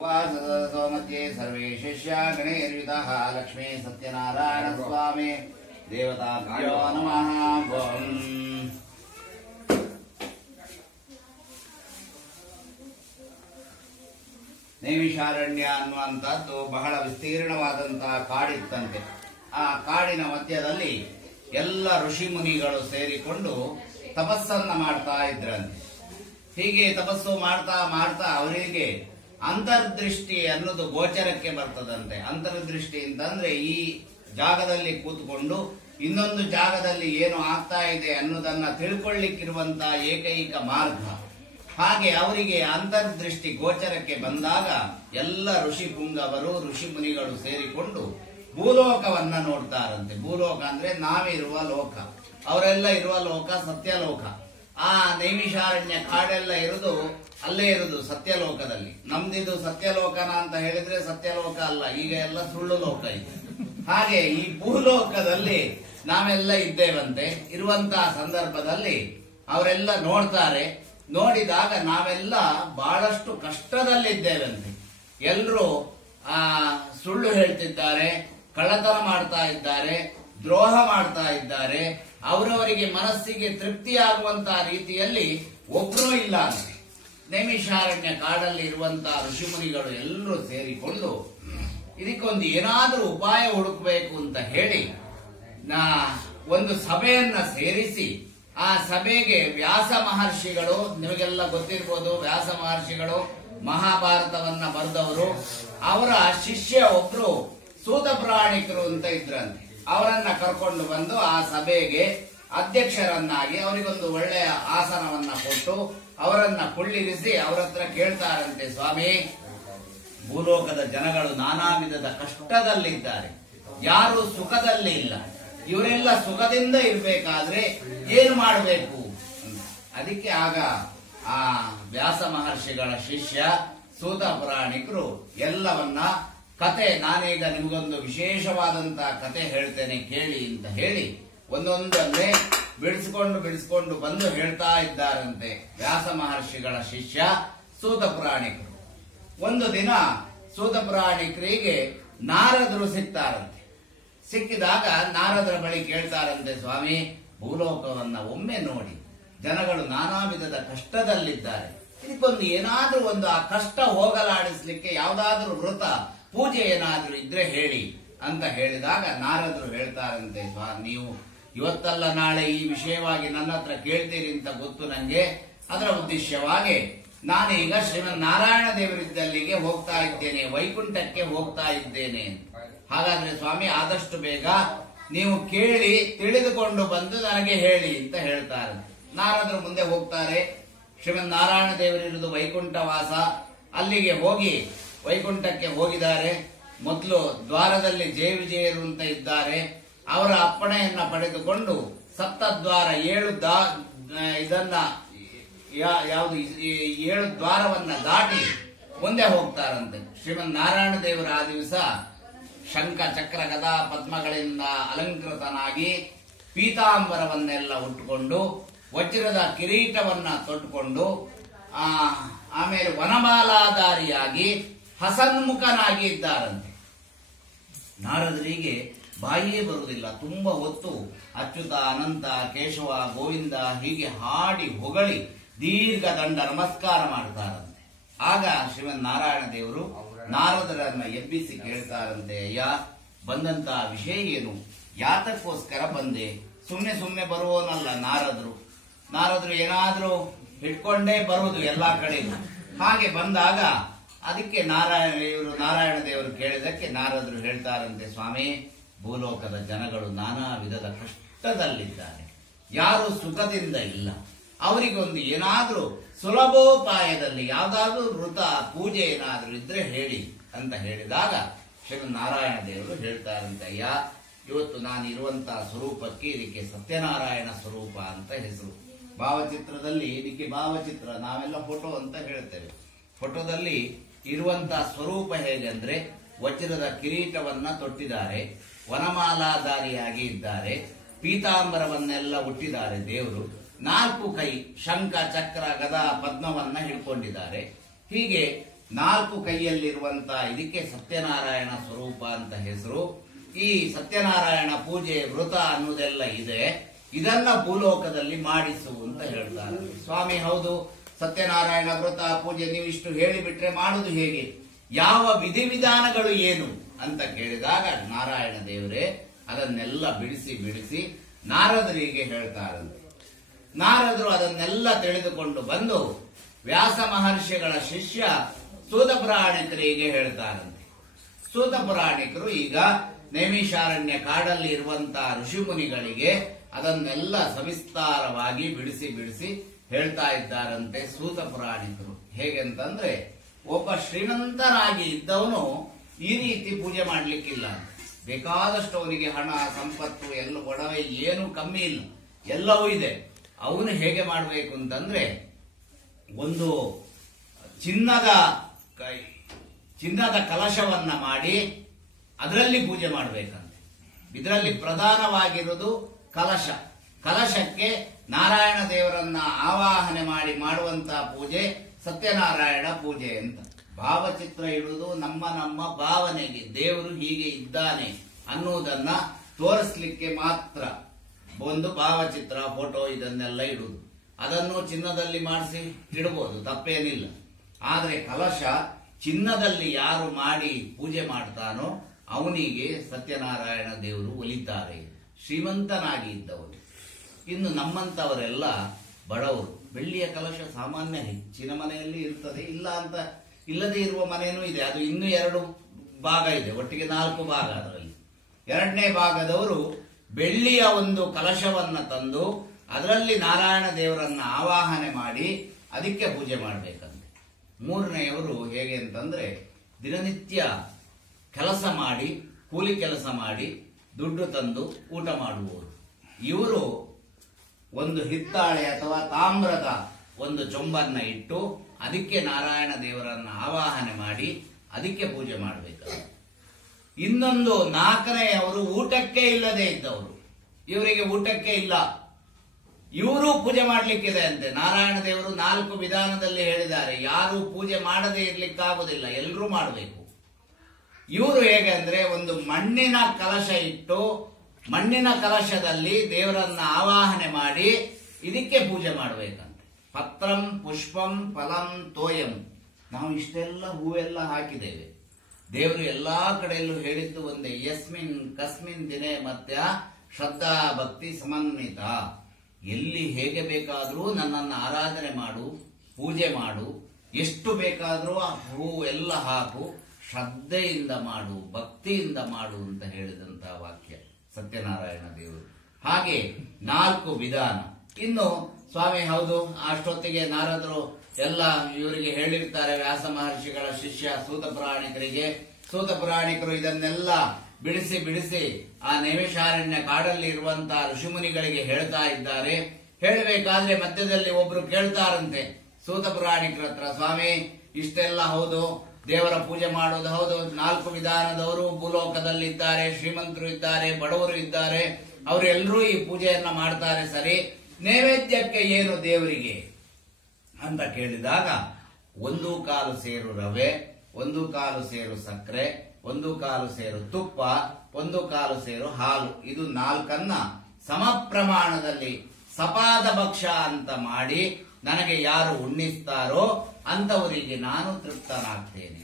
मध्ये सर्वे शिष्या गणैर्युतः लक्ष्मी सत्यनारायण स्वामी देवताभ्यो नमः। ನೈಮಿಷಾರಣ್ಯ ಅನ್ನುವಂಥದ್ದು ಬಹಳ ವಿಸ್ತೀರ್ಣವಾದಂತಹ ಕಾಡಿತ್ತಂತೆ. ಆ ಕಾಡಿನ ಮಧ್ಯದಲ್ಲಿ ಎಲ್ಲ ಋಷಿ ಮುನಿಗಳು ಸೇರಿಕೊಂಡು ತಪಸ್ಸನ್ನ ಮಾಡ್ತಾ ಇದ್ರಂತೆ. ಹೀಗೆ ತಪಸ್ಸು ಮಾಡ್ತಾ ಮಾಡ್ತಾ ಅವರಿಗೆ ಅಂತರ್ದೃಷ್ಟಿ ಅನ್ನೋದು ಗೋಚರಕ್ಕೆ ಬರ್ತದಂತೆ. ಅಂತರ್ದೃಷ್ಟಿ ಅಂತಂದ್ರೆ ಈ ಜಾಗದಲ್ಲಿ ಕೂತ್ಕೊಂಡು ಇನ್ನೊಂದು ಜಾಗದಲ್ಲಿ ಏನು ಆಗ್ತಾ ಇದೆ ಅನ್ನೋದನ್ನ ತಿಳ್ಕೊಳ್ಳಿಕ್ಕಿರುವಂತಹ ಏಕೈಕ ಮಾರ್ಗ. ಹಾಗೆ ಅವರಿಗೆ ಅಂತರ್ದೃಷ್ಟಿ ಗೋಚರಕ್ಕೆ ಬಂದಾಗ ಎಲ್ಲ ಋಷಿ ಪುಂಗವರು ಋಷಿ ಮುನಿಗಳು ಸೇರಿಕೊಂಡು ಭೂಲೋಕವನ್ನ ನೋಡ್ತಾರಂತೆ. ಭೂಲೋಕ ಅಂದ್ರೆ ನಾವಿರುವ ಲೋಕ, ಅವರೆಲ್ಲ ಇರುವ ಲೋಕ ಸತ್ಯಲೋಕ. ಆ ನೈಮಿಷಾರಣ್ಯ ಕಾಡೆಲ್ಲ ಇರುವುದು ಅಲ್ಲೇ ಇರುವುದು ಸತ್ಯಲೋಕದಲ್ಲಿ. ನಮ್ದಿದು ಸತ್ಯಲೋಕನ ಅಂತ ಹೇಳಿದ್ರೆ ಸತ್ಯಲೋಕ ಅಲ್ಲ, ಈಗ ಎಲ್ಲ ಸುಳ್ಳು ಲೋಕ ಇದೆ. ಹಾಗೆ ಈ ಭೂಲೋಕದಲ್ಲಿ ನಾವೆಲ್ಲ ಇದ್ದೇವಂತೆ. ಇರುವಂತಹ ಸಂದರ್ಭದಲ್ಲಿ ಅವರೆಲ್ಲ ನೋಡ್ತಾರೆ. ನೋಡಿದಾಗ ನಾವೆಲ್ಲ ಬಹಳಷ್ಟು ಕಷ್ಟದಲ್ಲಿದ್ದೇವಂತೆ. ಎಲ್ರೂ ಸುಳ್ಳು ಹೇಳ್ತಿದ್ದಾರೆ, ಕಳ್ಳತನ ಮಾಡ್ತಾ ಇದ್ದಾರೆ, ದ್ರೋಹ ಮಾಡ್ತಾ ಇದ್ದಾರೆ. ಅವರವರಿಗೆ ಮನಸ್ಸಿಗೆ ತೃಪ್ತಿಯಾಗುವಂತಹ ರೀತಿಯಲ್ಲಿ ಒಬ್ರೂ ಇಲ್ಲ ಅಂತ ನೈಮಿಷಾರಣ್ಯ ಕಾಡಲ್ಲಿ ಇರುವಂತಹ ಋಷಿಮುನಿಗಳು ಎಲ್ಲರೂ ಸೇರಿಕೊಂಡು ಇದಕ್ಕೊಂದು ಏನಾದ್ರೂ ಉಪಾಯ ಹುಡುಕಬೇಕು ಅಂತ ಹೇಳಿ ಒಂದು ಸಭೆಯನ್ನ ಸೇರಿಸಿ, ಆ ಸಭೆಗೆ ವ್ಯಾಸ ಮಹರ್ಷಿಗಳು, ನಿಮಗೆಲ್ಲ ಗೊತ್ತಿರ್ಬೋದು, ವ್ಯಾಸ ಮಹರ್ಷಿಗಳು ಮಹಾಭಾರತವನ್ನ ಬರೆದವರು. ಅವರ ಶಿಷ್ಯ ಒಬ್ರು ಸೂತ ಪ್ರಾಣಿಕರು ಅಂತ ಇದ್ರಂತೆ. ಅವರನ್ನ ಕರ್ಕೊಂಡು ಬಂದು ಆ ಸಭೆಗೆ ಅಧ್ಯಕ್ಷರನ್ನಾಗಿ ಅವರಿಗೊಂದು ಒಳ್ಳೆಯ ಆಸನವನ್ನ ಕೊಟ್ಟು ಅವರನ್ನ ಕುಳ್ಳಿರಿಸಿ ಅವರ ಹತ್ರ ಕೇಳ್ತಾರಂತೆ, ಸ್ವಾಮಿ, ಭೂಲೋಕದ ಜನಗಳು ನಾನಾ ವಿಧದ ಕಷ್ಟದಲ್ಲಿದ್ದಾರೆ, ಯಾರು ಸುಖದಲ್ಲಿ ಇಲ್ಲ. ಇವರೆಲ್ಲ ಸುಖದಿಂದ ಇರಬೇಕಾದ್ರೆ ಏನು ಮಾಡಬೇಕು? ಅದಕ್ಕೆ ಆಗ ಆ ವ್ಯಾಸ ಮಹರ್ಷಿಗಳ ಶಿಷ್ಯ ಸೂತ ಪುರಾಣಿಕರು ಎಲ್ಲವನ್ನ ಕತೆ, ನಾನೀಗ ನಿಮಗೊಂದು ವಿಶೇಷವಾದಂತಹ ಕತೆ ಹೇಳ್ತೇನೆ ಕೇಳಿ ಅಂತ ಹೇಳಿ ಒಂದೊಂದನ್ನೇ ಬಿಡಿಸಿಕೊಂಡು ಬಂದು ಹೇಳ್ತಾ ಇದ್ದಾರಂತೆ ವ್ಯಾಸ ಮಹರ್ಷಿಗಳ ಶಿಷ್ಯ ಸೂತ ಪುರಾಣಿಕರು. ಒಂದು ದಿನ ಸೂತ ಪುರಾಣಿಕರಿಗೆ ನಾರದರು ಸಿಗ್ತಾರಂತೆ. ಸಿಕ್ಕಿದಾಗ ನಾರದರ ಬಳಿ ಕೇಳ್ತಾರಂತೆ, ಸ್ವಾಮಿ, ಭೂಲೋಕವನ್ನ ಒಮ್ಮೆ ನೋಡಿ, ಜನಗಳು ನಾನಾ ವಿಧದ ಕಷ್ಟದಲ್ಲಿದ್ದಾರೆ, ಇದಕ್ಕೊಂದು ಏನಾದ್ರೂ ಒಂದು ಆ ಕಷ್ಟ ಹೋಗಲಾಡಿಸ್ಲಿಕ್ಕೆ ಯಾವ್ದಾದ್ರೂ ವೃತ ಪೂಜೆ ಏನಾದ್ರೂ ಇದ್ರೆ ಹೇಳಿ ಅಂತ ಹೇಳಿದಾಗ ನಾರದರು ಹೇಳ್ತಾರಂತೆ, ನೀವು ಇವತ್ತಲ್ಲ ನಾಳೆ ಈ ವಿಷಯವಾಗಿ ನನ್ನ ಹತ್ರ ಕೇಳ್ತೀರಿ ಅಂತ ಗೊತ್ತು ನಂಗೆ. ಅದರ ಉದ್ದೇಶವಾಗಿ ನಾನೀಗ ಶ್ರೀಮನ್ ನಾರಾಯಣ ದೇವರಿದ್ದಲ್ಲಿಗೆ ಹೋಗ್ತಾ ಇದ್ದೇನೆ, ವೈಕುಂಠಕ್ಕೆ ಹೋಗ್ತಾ ಇದ್ದೇನೆ. ಹಾಗಾದ್ರೆ ಸ್ವಾಮಿ, ಆದಷ್ಟು ಬೇಗ ನೀವು ಕೇಳಿ ತಿಳಿದುಕೊಂಡು ಬಂದು ನನಗೆ ಹೇಳಿ ಅಂತ ಹೇಳ್ತಾರೆ. ನಾರದರು ಮುಂದೆ ಹೋಗ್ತಾರೆ. ಶ್ರೀಮನ್ ನಾರಾಯಣ ದೇವರಿರುವುದು ವೈಕುಂಠ ವಾಸ. ಅಲ್ಲಿಗೆ ಹೋಗಿ ವೈಕುಂಠಕ್ಕೆ ಹೋಗಿದ್ದಾರೆ. ಮೊದಲು ದ್ವಾರದಲ್ಲಿ ಜಯ ವಿಜಯರು ಅಂತ ಇದ್ದಾರೆ. ಅವರ ಅಪ್ಪಣೆಯನ್ನ ಪಡೆದುಕೊಂಡು ಸಪ್ತದ್ವಾರ 7 ದ್ವಾರವನ್ನ ದಾಟಿ ಮುಂದೆ ಹೋಗ್ತಾರಂತೆ. ಶ್ರೀಮನ್ ನಾರಾಯಣ ದೇವರ ಆ ದಿವಸ ಶಂಖ ಚಕ್ರ ಗದಾ ಪದ್ಮಗಳಿಂದ ಅಲಂಕೃತನಾಗಿ ಪೀತಾಂಬರವನ್ನೆಲ್ಲ ಉಟ್ಟುಕೊಂಡು ವಜ್ರದ ಕಿರೀಟವನ್ನ ತೊಟ್ಟುಕೊಂಡು ಆಮೇಲೆ ವನಮಾಲಾಧಾರಿಯಾಗಿ ಹಸನ್ಮುಖನಾಗಿ ಇದ್ದಾರಂತೆ. ನಾರದರಿಗೆ ಬಾಯಿಯೇ ಬರುವುದಿಲ್ಲ. ತುಂಬಾ ಹೊತ್ತು ಅಚ್ಯುತ, ಅನಂತ, ಕೇಶವ, ಗೋವಿಂದ ಹೀಗೆ ಹಾಡಿ ಹೊಗಳಿ ದೀರ್ಘ ದಂಡ ನಮಸ್ಕಾರ ಮಾಡ್ತಾರಂತೆ. ಆಗ ಶ್ರೀಮನ್ ನಾರಾಯಣ ದೇವರು ನಾರದರನ್ನ ಎಬ್ಬಿಸಿ ಕೇಳ್ತಾರಂತೆ, ಅಯ್ಯ, ಬಂದಂತಹ ವಿಷಯ ಏನು? ಯಾತಕ್ಕೋಸ್ಕರ ಬಂದೆ? ಸುಮ್ನೆ ಬರುವೋನಲ್ಲ ನಾರದರು ಏನಾದ್ರೂ ಇಟ್ಕೊಂಡೇ ಬರುವುದು ಎಲ್ಲಾ ಕಡೆ. ಹಾಗೆ ಬಂದಾಗ ಅದಕ್ಕೆ ನಾರಾಯಣ ದೇವರು ಕೇಳಿದಕ್ಕೆ ನಾರದರು ಹೇಳ್ತಾರಂತೆ, ಸ್ವಾಮಿ, ಭೂಲೋಕದ ಜನಗಳು ನಾನಾ ವಿಧದ ಕಷ್ಟದಲ್ಲಿದ್ದಾರೆ, ಯಾರು ಸುಖದಿಂದ ಇಲ್ಲ. ಅವರಿಗೊಂದು ಏನಾದ್ರೂ ಸುಲಭೋಪಾಯದಲ್ಲಿ ಯಾವ್ದಾದ್ರೂ ವೃತ ಪೂಜೆ ಏನಾದ್ರೂ ಇದ್ರೆ ಹೇಳಿ ಅಂತ ಹೇಳಿದಾಗ ಶ್ರೀಮನ್ ನಾರಾಯಣ ದೇವರು ಹೇಳ್ತಾರಂತೆ, ಅಯ್ಯ, ಇವತ್ತು ನಾನು ಇರುವಂತಹ ಸ್ವರೂಪಕ್ಕೆ ಇದಕ್ಕೆ ಸತ್ಯನಾರಾಯಣ ಸ್ವರೂಪ ಅಂತ ಹೆಸರು. ಭಾವಚಿತ್ರದಲ್ಲಿ ಇದಕ್ಕೆ ಭಾವಚಿತ್ರ, ನಾವೆಲ್ಲ ಫೋಟೋ ಅಂತ ಹೇಳ್ತೇವೆ. ಫೋಟೋದಲ್ಲಿ ಇರುವಂತಹ ಸ್ವರೂಪ ಹೇಗೆ ಅಂದ್ರೆ ವಜ್ರದ ಕಿರೀಟವನ್ನ ತೊಟ್ಟಿದ್ದಾರೆ, ವನಮಾಲಾಧಾರಿಯಾಗಿ ಇದ್ದಾರೆ, ಪೀತಾಂಬರವನ್ನೆಲ್ಲ ಹುಟ್ಟಿದ್ದಾರೆ ದೇವರು, 4 ಕೈ ಶಂಖ ಚಕ್ರ ಗದಾ ಪದ್ಮವನ್ನ ಹಿಡ್ಕೊಂಡಿದ್ದಾರೆ. ಹೀಗೆ 4 ಕೈಯಲ್ಲಿರುವಂತ ಇದಕ್ಕೆ ಸತ್ಯನಾರಾಯಣ ಸ್ವರೂಪ ಅಂತ ಹೆಸರು. ಈ ಸತ್ಯನಾರಾಯಣ ಪೂಜೆ ವೃತ ಅನ್ನೋದೆಲ್ಲ ಇದೆ, ಇದನ್ನ ಭೂಲೋಕದಲ್ಲಿ ಮಾಡಿಸು ಅಂತ ಹೇಳ್ತಾರೆ. ಸ್ವಾಮಿ ಹೌದು, ಸತ್ಯನಾರಾಯಣ ವ್ರತ ಪೂಜೆ ನೀವಿಷ್ಟು ಹೇಳಿಬಿಟ್ರೆ ಮಾಡುದು ಹೇಗೆ, ಯಾವ ವಿಧಿವಿಧಾನಗಳು ಏನು ಅಂತ ಕೇಳಿದಾಗ ನಾರಾಯಣ ದೇವರೇ ಅದನ್ನೆಲ್ಲ ಬಿಡಿಸಿ ನಾರದರಿಗೆ ಹೇಳ್ತಾರಂತೆ. ನಾರದರು ಅದನ್ನೆಲ್ಲ ತಿಳಿದುಕೊಂಡು ಬಂದು ವ್ಯಾಸ ಮಹರ್ಷಿಗಳ ಶಿಷ್ಯ ಸೂತ ಪುರಾಣಿಕರಿಗೆ ಹೇಳ್ತಾರಂತೆ. ಸೂತ ಪುರಾಣಿಕರು ಈಗ ನೈಮಿಷಾರಣ್ಯ ಕಾಡಲ್ಲಿ ಇರುವಂತಹ ಋಷಿಮುನಿಗಳಿಗೆ ಅದನ್ನೆಲ್ಲ ಸವಿಸ್ತಾರವಾಗಿ ಬಿಡಿಸಿ ಹೇಳ್ತಾ ಇದ್ದಾರಂತೆ ಸೂತ ಪುರಾಣಿಕರು. ಹೇಗೆಂತಂದ್ರೆ, ಒಬ್ಬ ಶ್ರೀಮಂತನಾಗಿ ಇದ್ದವನು ಈ ರೀತಿ ಪೂಜೆ ಮಾಡ್ಲಿಕ್ಕಿಲ್ಲ. ಬೇಕಾದಷ್ಟು ಅವನಿಗೆ ಹಣ ಸಂಪತ್ತು ಎಲ್ಲ ಒಡವೆ ಏನು ಕಮ್ಮಿ ಇಲ್ಲ, ಎಲ್ಲವೂ ಇದೆ. ಅವನು ಹೇಗೆ ಮಾಡಬೇಕು ಅಂತಂದ್ರೆ, ಒಂದು ಚಿನ್ನದ ಕಲಶವನ್ನ ಮಾಡಿ ಅದರಲ್ಲಿ ಪೂಜೆ ಮಾಡಬೇಕಂತೆ. ಇದರಲ್ಲಿ ಪ್ರಧಾನವಾಗಿರುವುದು ಕಲಶಕ್ಕೆ ನಾರಾಯಣ ದೇವರನ್ನ ಆವಾಹನೆ ಮಾಡಿ ಮಾಡುವಂತಹ ಪೂಜೆ ಸತ್ಯನಾರಾಯಣ ಪೂಜೆ ಅಂತ. ಭಾವಚಿತ್ರ ಇಡುವುದು ನಮ್ಮ ಭಾವನೆಗೆ ದೇವರು ಹೀಗೆ ಇದ್ದಾನೆ ಅನ್ನುವುದನ್ನ ತೋರಿಸ್ಲಿಕ್ಕೆ ಮಾತ್ರ ಒಂದು ಭಾವಚಿತ್ರ, ಫೋಟೋ ಇದನ್ನೆಲ್ಲ ಇಡುವುದು. ಅದನ್ನು ಚಿನ್ನದಲ್ಲಿ ಮಾಡಿಸಿ ಇಡಬಹುದು, ತಪ್ಪೇನಿಲ್ಲ. ಆದರೆ ಕಲಶ ಚಿನ್ನದಲ್ಲಿ ಯಾರು ಮಾಡಿ ಪೂಜೆ ಮಾಡ್ತಾನೋ ಅವನಿಗೆ ಸತ್ಯನಾರಾಯಣ ದೇವರು ಒಲಿತಾರೆ, ಶ್ರೀಮಂತನಾಗಿ ಇದ್ದವರು. ಇನ್ನು ನಮ್ಮಂತವರೆಲ್ಲ ಬಡವರು. ಬೆಳ್ಳಿಯ ಕಲಶ ಸಾಮಾನ್ಯ ಹೆಚ್ಚಿನ ಮನೆಯಲ್ಲಿ ಇರ್ತದೆ, ಇಲ್ಲದೆ ಇರುವ ಮನೆಯೂ ಇದೆ. ಅದು ಇನ್ನೂ 2 ಭಾಗ ಇದೆ, ಒಟ್ಟಿಗೆ 4 ಭಾಗ. ಅದರಲ್ಲಿ 2ನೇ ಭಾಗದವರು ಬೆಳ್ಳಿಯ ಒಂದು ಕಲಶವನ್ನ ತಂದು ಅದರಲ್ಲಿ ನಾರಾಯಣ ದೇವರನ್ನ ಆವಾಹನೆ ಮಾಡಿ ಅದಕ್ಕೆ ಪೂಜೆ ಮಾಡಬೇಕಂತೆ. 3ನೇಯವರು ಹೇಗೆ ಅಂತಂದ್ರೆ, ದಿನನಿತ್ಯ ಕೆಲಸ ಮಾಡಿ, ಕೂಲಿ ಕೆಲಸ ಮಾಡಿ ದುಡ್ಡು ತಂದು ಊಟ ಮಾಡುವವರು. ಇವರು ಒಂದು ಹಿತ್ತಾಳೆ ಅಥವಾ ತಾಮ್ರದ ಒಂದು ಚೊಂಬನ್ನ ಇಟ್ಟು ಅದಕ್ಕೆ ನಾರಾಯಣ ದೇವರನ್ನ ಆವಾಹನೆ ಮಾಡಿ ಅದಕ್ಕೆ ಪೂಜೆ ಮಾಡಬೇಕು. ಇನ್ನೊಂದು 4ನೇಯವರು ಊಟಕ್ಕೆ ಇಲ್ಲದೆ ಇದ್ದವರು. ಇವರಿಗೆ ಊಟಕ್ಕೆ ಇಲ್ಲ, ಇವರು ಪೂಜೆ ಮಾಡ್ಲಿಕ್ಕಿದೆ ಅಂತೆ. ನಾರಾಯಣ ದೇವರು 4 ವಿಧಾನದಲ್ಲಿ ಹೇಳಿದ್ದಾರೆ, ಯಾರು ಪೂಜೆ ಮಾಡದೇ ಇರ್ಲಿಕ್ಕಾಗುದಿಲ್ಲ, ಎಲ್ಲರೂ ಮಾಡಬೇಕು. ಇವರು ಹೇಗೆ ಅಂದ್ರೆ, ಒಂದು ಮಣ್ಣಿನ ಕಲಶ ಇಟ್ಟು ಮಣ್ಣಿನ ಕಲಶದಲ್ಲಿ ದೇವರನ್ನ ಆವಾಹನೆ ಮಾಡಿ ಇದಕ್ಕೆ ಪೂಜೆ ಮಾಡಬೇಕಂತೆ. ಪತ್ರಂ ಪುಷ್ಪಂ ಫಲಂ ತೋಯಂ. ನಾವು ಇಷ್ಟೆಲ್ಲ ಹೂವೆಲ್ಲ ಹಾಕಿದ್ದೇವೆ. ದೇವರು ಎಲ್ಲಾ ಕಡೆಯಲ್ಲೂ ಹೇಳಿದ್ದು ಒಂದೇ, ಯಸ್ಮಿನ್ ಕಸ್ಮಿನ್ ದಿನೇ ಮಧ್ಯ ಶ್ರದ್ಧಾ ಭಕ್ತಿ ಸಮನ್ವಿತ. ಎಲ್ಲಿ ಹೇಗೆ ಬೇಕಾದರೂ ನನ್ನನ್ನು ಆರಾಧನೆ ಮಾಡು, ಪೂಜೆ ಮಾಡು, ಎಷ್ಟು ಬೇಕಾದರೂ ಆ ಹೂ ಎಲ್ಲ ಹಾಕು, ಶ್ರದ್ಧೆಯಿಂದ ಮಾಡು, ಭಕ್ತಿಯಿಂದ ಮಾಡು ಅಂತ ಹೇಳಿದಂತಹ ವಾಕ್ಯ ಸತ್ಯನಾರಾಯಣ ದೇವರು. ಹಾಗೆ 4 ವಿಧಾನ. ಇನ್ನು ಸ್ವಾಮಿ ಹೌದು, ಅಷ್ಟೊತ್ತಿಗೆ ನಾರದರು ಎಲ್ಲ ಇವರಿಗೆ ಹೇಳಿರ್ತಾರೆ, ವ್ಯಾಸ ಮಹರ್ಷಿಗಳ ಶಿಷ್ಯ ಸೂತ ಪುರಾಣಿಕರಿಗೆ. ಸೂತ ಪುರಾಣಿಕರು ಇದನ್ನೆಲ್ಲ ಬಿಡಿಸಿ ಆ ನೈಮಿಷಾರಣ್ಯ ಕಾಡಲ್ಲಿ ಇರುವಂತಹ ಋಷಿಮುನಿಗಳಿಗೆ ಹೇಳ್ತಾ ಇದ್ದಾರೆ. ಹೇಳಬೇಕಾದ್ರೆ ಮಧ್ಯದಲ್ಲಿ ಒಬ್ರು ಕೇಳ್ತಾರಂತೆ ಸೂತ ಪುರಾಣಿಕರ ಹತ್ರ, ಸ್ವಾಮಿ ಇಷ್ಟೆಲ್ಲ ಹೌದು, ದೇವರ ಪೂಜೆ ಮಾಡೋದು ಹೌದು, 4 ವಿಧಾನದವರು ಭೂಲೋಕದಲ್ಲಿ ಇದ್ದಾರೆ, ಶ್ರೀಮಂತರು ಇದ್ದಾರೆ, ಬಡವರು ಇದ್ದಾರೆ, ಅವರೆಲ್ಲರೂ ಈ ಪೂಜೆಯನ್ನ ಮಾಡ್ತಾರೆ, ಸರಿ, ನೈವೇದ್ಯಕ್ಕೆ ಏನು ದೇವರಿಗೆ ಅಂತ ಕೇಳಿದಾಗ 1/4 ಸೇರು ರವೆ, 1/4 ಸೇರು ಸಕ್ಕರೆ, 1/4 ಸೇರು ತುಪ್ಪ, 1/4 ಸೇರು ಹಾಲು, ಇದು 4ನ್ನ ಸಮ ಪ್ರಮಾಣದಲ್ಲಿ ಸಪಾದ ಭಕ್ಷ ಅಂತ ಮಾಡಿ ನನಗೆ ಯಾರು ಉಣ್ಣಿಸ್ತಾರೋ ಅಂತವರಿಗೆ ನಾನು ತೃಪ್ತನಾಗ್ತೇನೆ.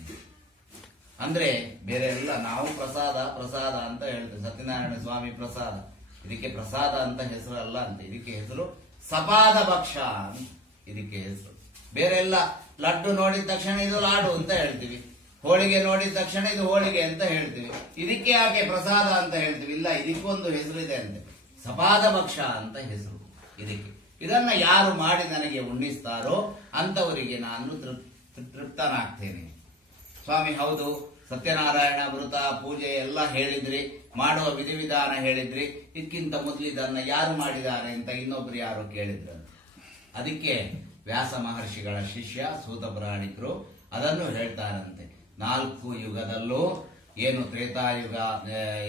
ಅಂದ್ರೆ ಬೇರೆ ಎಲ್ಲ ನಾವು ಪ್ರಸಾದ ಅಂತ ಹೇಳ್ತೇವೆ. ಸತ್ಯನಾರಾಯಣ ಸ್ವಾಮಿ ಪ್ರಸಾದ, ಇದಕ್ಕೆ ಪ್ರಸಾದ ಅಂತ ಹೆಸರು ಅಲ್ಲ ಅಂತ, ಇದಕ್ಕೆ ಹೆಸರು ಸಪಾದ ಭಕ್ಷ ಅಂತ ಇದಕ್ಕೆ ಹೆಸರು. ಬೇರೆ ಎಲ್ಲ ಲಡ್ಡು ನೋಡಿದ ತಕ್ಷಣ ಇದು ಲಾಡು ಅಂತ ಹೇಳ್ತೀವಿ, ಹೋಳಿಗೆ ನೋಡಿದ ತಕ್ಷಣ ಇದು ಹೋಳಿಗೆ ಅಂತ ಹೇಳ್ತೀವಿ. ಇದಕ್ಕೆ ಯಾಕೆ ಪ್ರಸಾದ ಅಂತ ಹೇಳ್ತೀವಿ? ಇಲ್ಲ, ಇದಕ್ಕೊಂದು ಹೆಸರು ಇದೆ ಅಂತೆ, ಸಪಾದ ಭಕ್ಷ ಅಂತ ಹೆಸರು ಇದಕ್ಕೆ. ಇದನ್ನ ಯಾರು ಮಾಡಿ ನನಗೆ ಉಣ್ಣಿಸ್ತಾರೋ ಅಂತವರಿಗೆ ನಾನು ತೃಪ್ತನಾಗ್ತೇನೆ. ಸ್ವಾಮಿ ಹೌದು, ಸತ್ಯನಾರಾಯಣ ವ್ರತ ಪೂಜೆ ಎಲ್ಲ ಹೇಳಿದ್ರಿ, ಮಾಡುವ ವಿಧಿವಿಧಾನ ಹೇಳಿದ್ರಿ, ಇದಕ್ಕಿಂತ ಮೊದಲು ಇದನ್ನ ಯಾರು ಮಾಡಿದ್ದಾರೆ ಅಂತ ಇನ್ನೊಬ್ರು ಯಾರು ಕೇಳಿದ್ರಂತೆ. ಅದಕ್ಕೆ ವ್ಯಾಸ ಮಹರ್ಷಿಗಳ ಶಿಷ್ಯ ಸೂತ ಪುರಾಣಿಕರು ಅದನ್ನು ಹೇಳ್ತಾರಂತೆ. 4 ಯುಗದಲ್ಲೂ ಏನು ತ್ರೇತಾಯುಗ,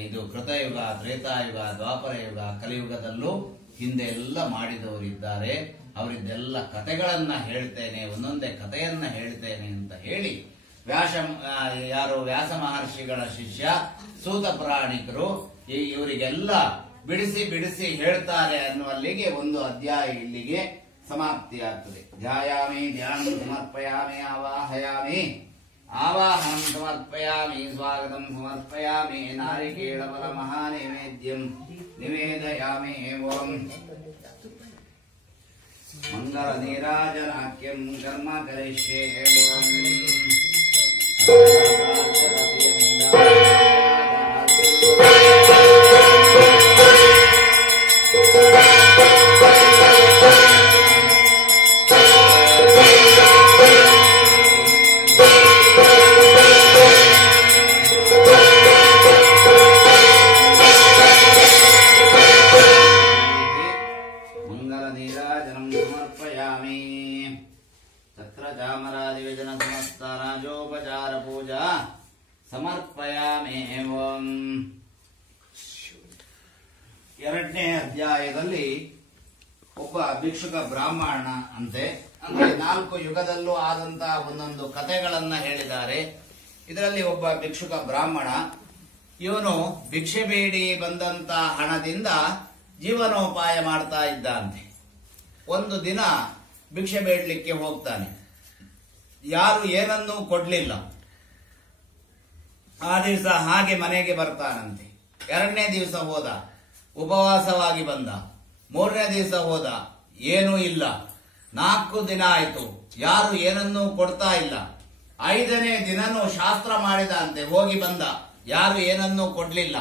ಇದು ಕೃತಯುಗ, ತ್ರೇತಾಯುಗ, ದ್ವಾಪರ ಯುಗ, ಕಲಿಯುಗದಲ್ಲೂ ಹಿಂದೆ ಎಲ್ಲ ಮಾಡಿದವರಿದ್ದಾರೆ, ಅವರಿದ್ದೆಲ್ಲ ಕಥೆಗಳನ್ನ ಹೇಳ್ತೇನೆ, ಒಂದೊಂದೇ ಕಥೆಯನ್ನ ಹೇಳ್ತೇನೆ ಅಂತ ಹೇಳಿ ವ್ಯಾಸ ಮಹರ್ಷಿಗಳ ಶಿಷ್ಯ ಸೂತ ಪುರಾಣಿಕರು ಇವರಿಗೆಲ್ಲ ಬಿಡಿಸಿ ಬಿಡಿಸಿ ಹೇಳ್ತಾರೆ ಅನ್ನುವಲ್ಲಿಗೆ ಒಂದು ಅಧ್ಯಾಯ ಇಲ್ಲಿಗೆ ಸಮಾಪ್ತಿಯಾಗ್ತದೆ. ಧ್ಯಾಯಾಮಿ ಧ್ಯಾನ ಸಮರ್ಪಯಾಮಿ ಆವಾಹಯಾಮಿ ಆವಾಹನಂ ಸಮರ್ಪಯಾಮಿ ಸ್ವಾಗತಂ ಸಮರ್ಪಯಾಮಿ ನಾರಿಕೇಳಫಲ ಮಹಾನೈವೇದ್ಯಂ ನಿವೇದಯಾಮಿ ಓಂ ಮಂಗಲ ನೀರಾಜನಾಖ್ಯಂ ಕರ್ಮ ಕರಿಷ್ಯೆ ಓಂ ಸಮರ್ಪಯಾಮಿ ಓಂ. ಎರಡನೇ ಅಧ್ಯಾಯದಲ್ಲಿ ಒಬ್ಬ ಭಿಕ್ಷುಕ ಬ್ರಾಹ್ಮಣ ಅಂತೆ, ಅಂದ್ರೆ 4 ಯುಗದಲ್ಲೂ ಆದಂತಹ ಒಂದೊಂದು ಕಥೆಗಳನ್ನ ಹೇಳಿದ್ದಾರೆ. ಇದರಲ್ಲಿ ಒಬ್ಬ ಭಿಕ್ಷುಕ ಬ್ರಾಹ್ಮಣ, ಇವನು ಭಿಕ್ಷೆ ಬೇಡಿ ಬಂದಂತ ಹಣದಿಂದ ಜೀವನೋಪಾಯ ಮಾಡ್ತಾ ಇದ್ದಂತೆ. ಒಂದು ದಿನ ಭಿಕ್ಷೆ ಬೇಡಲಿಕ್ಕೆ ಹೋಗ್ತಾನೆ, ಯಾರು ಏನನ್ನೂ ಕೊಡ್ಲಿಲ್ಲ. ಆ ದಿವಸ ಹಾಗೆ ಮನೆಗೆ ಬರ್ತಾನಂತೆ. 2ನೇ ದಿವಸ ಹೋದ, ಉಪವಾಸವಾಗಿ ಬಂದ. 3ನೇ ದಿವಸ ಹೋದ, ಏನೂ ಇಲ್ಲ. 4 ದಿನ ಆಯ್ತು, ಯಾರು ಏನನ್ನೂ ಕೊಡ್ತಾ ಇಲ್ಲ. 5ನೇ ದಿನನೂ ಶಾಸ್ತ್ರ ಮಾಡಿದ ಅಂತೆ, ಹೋಗಿ ಬಂದ, ಯಾರು ಏನನ್ನೂ ಕೊಡ್ಲಿಲ್ಲ.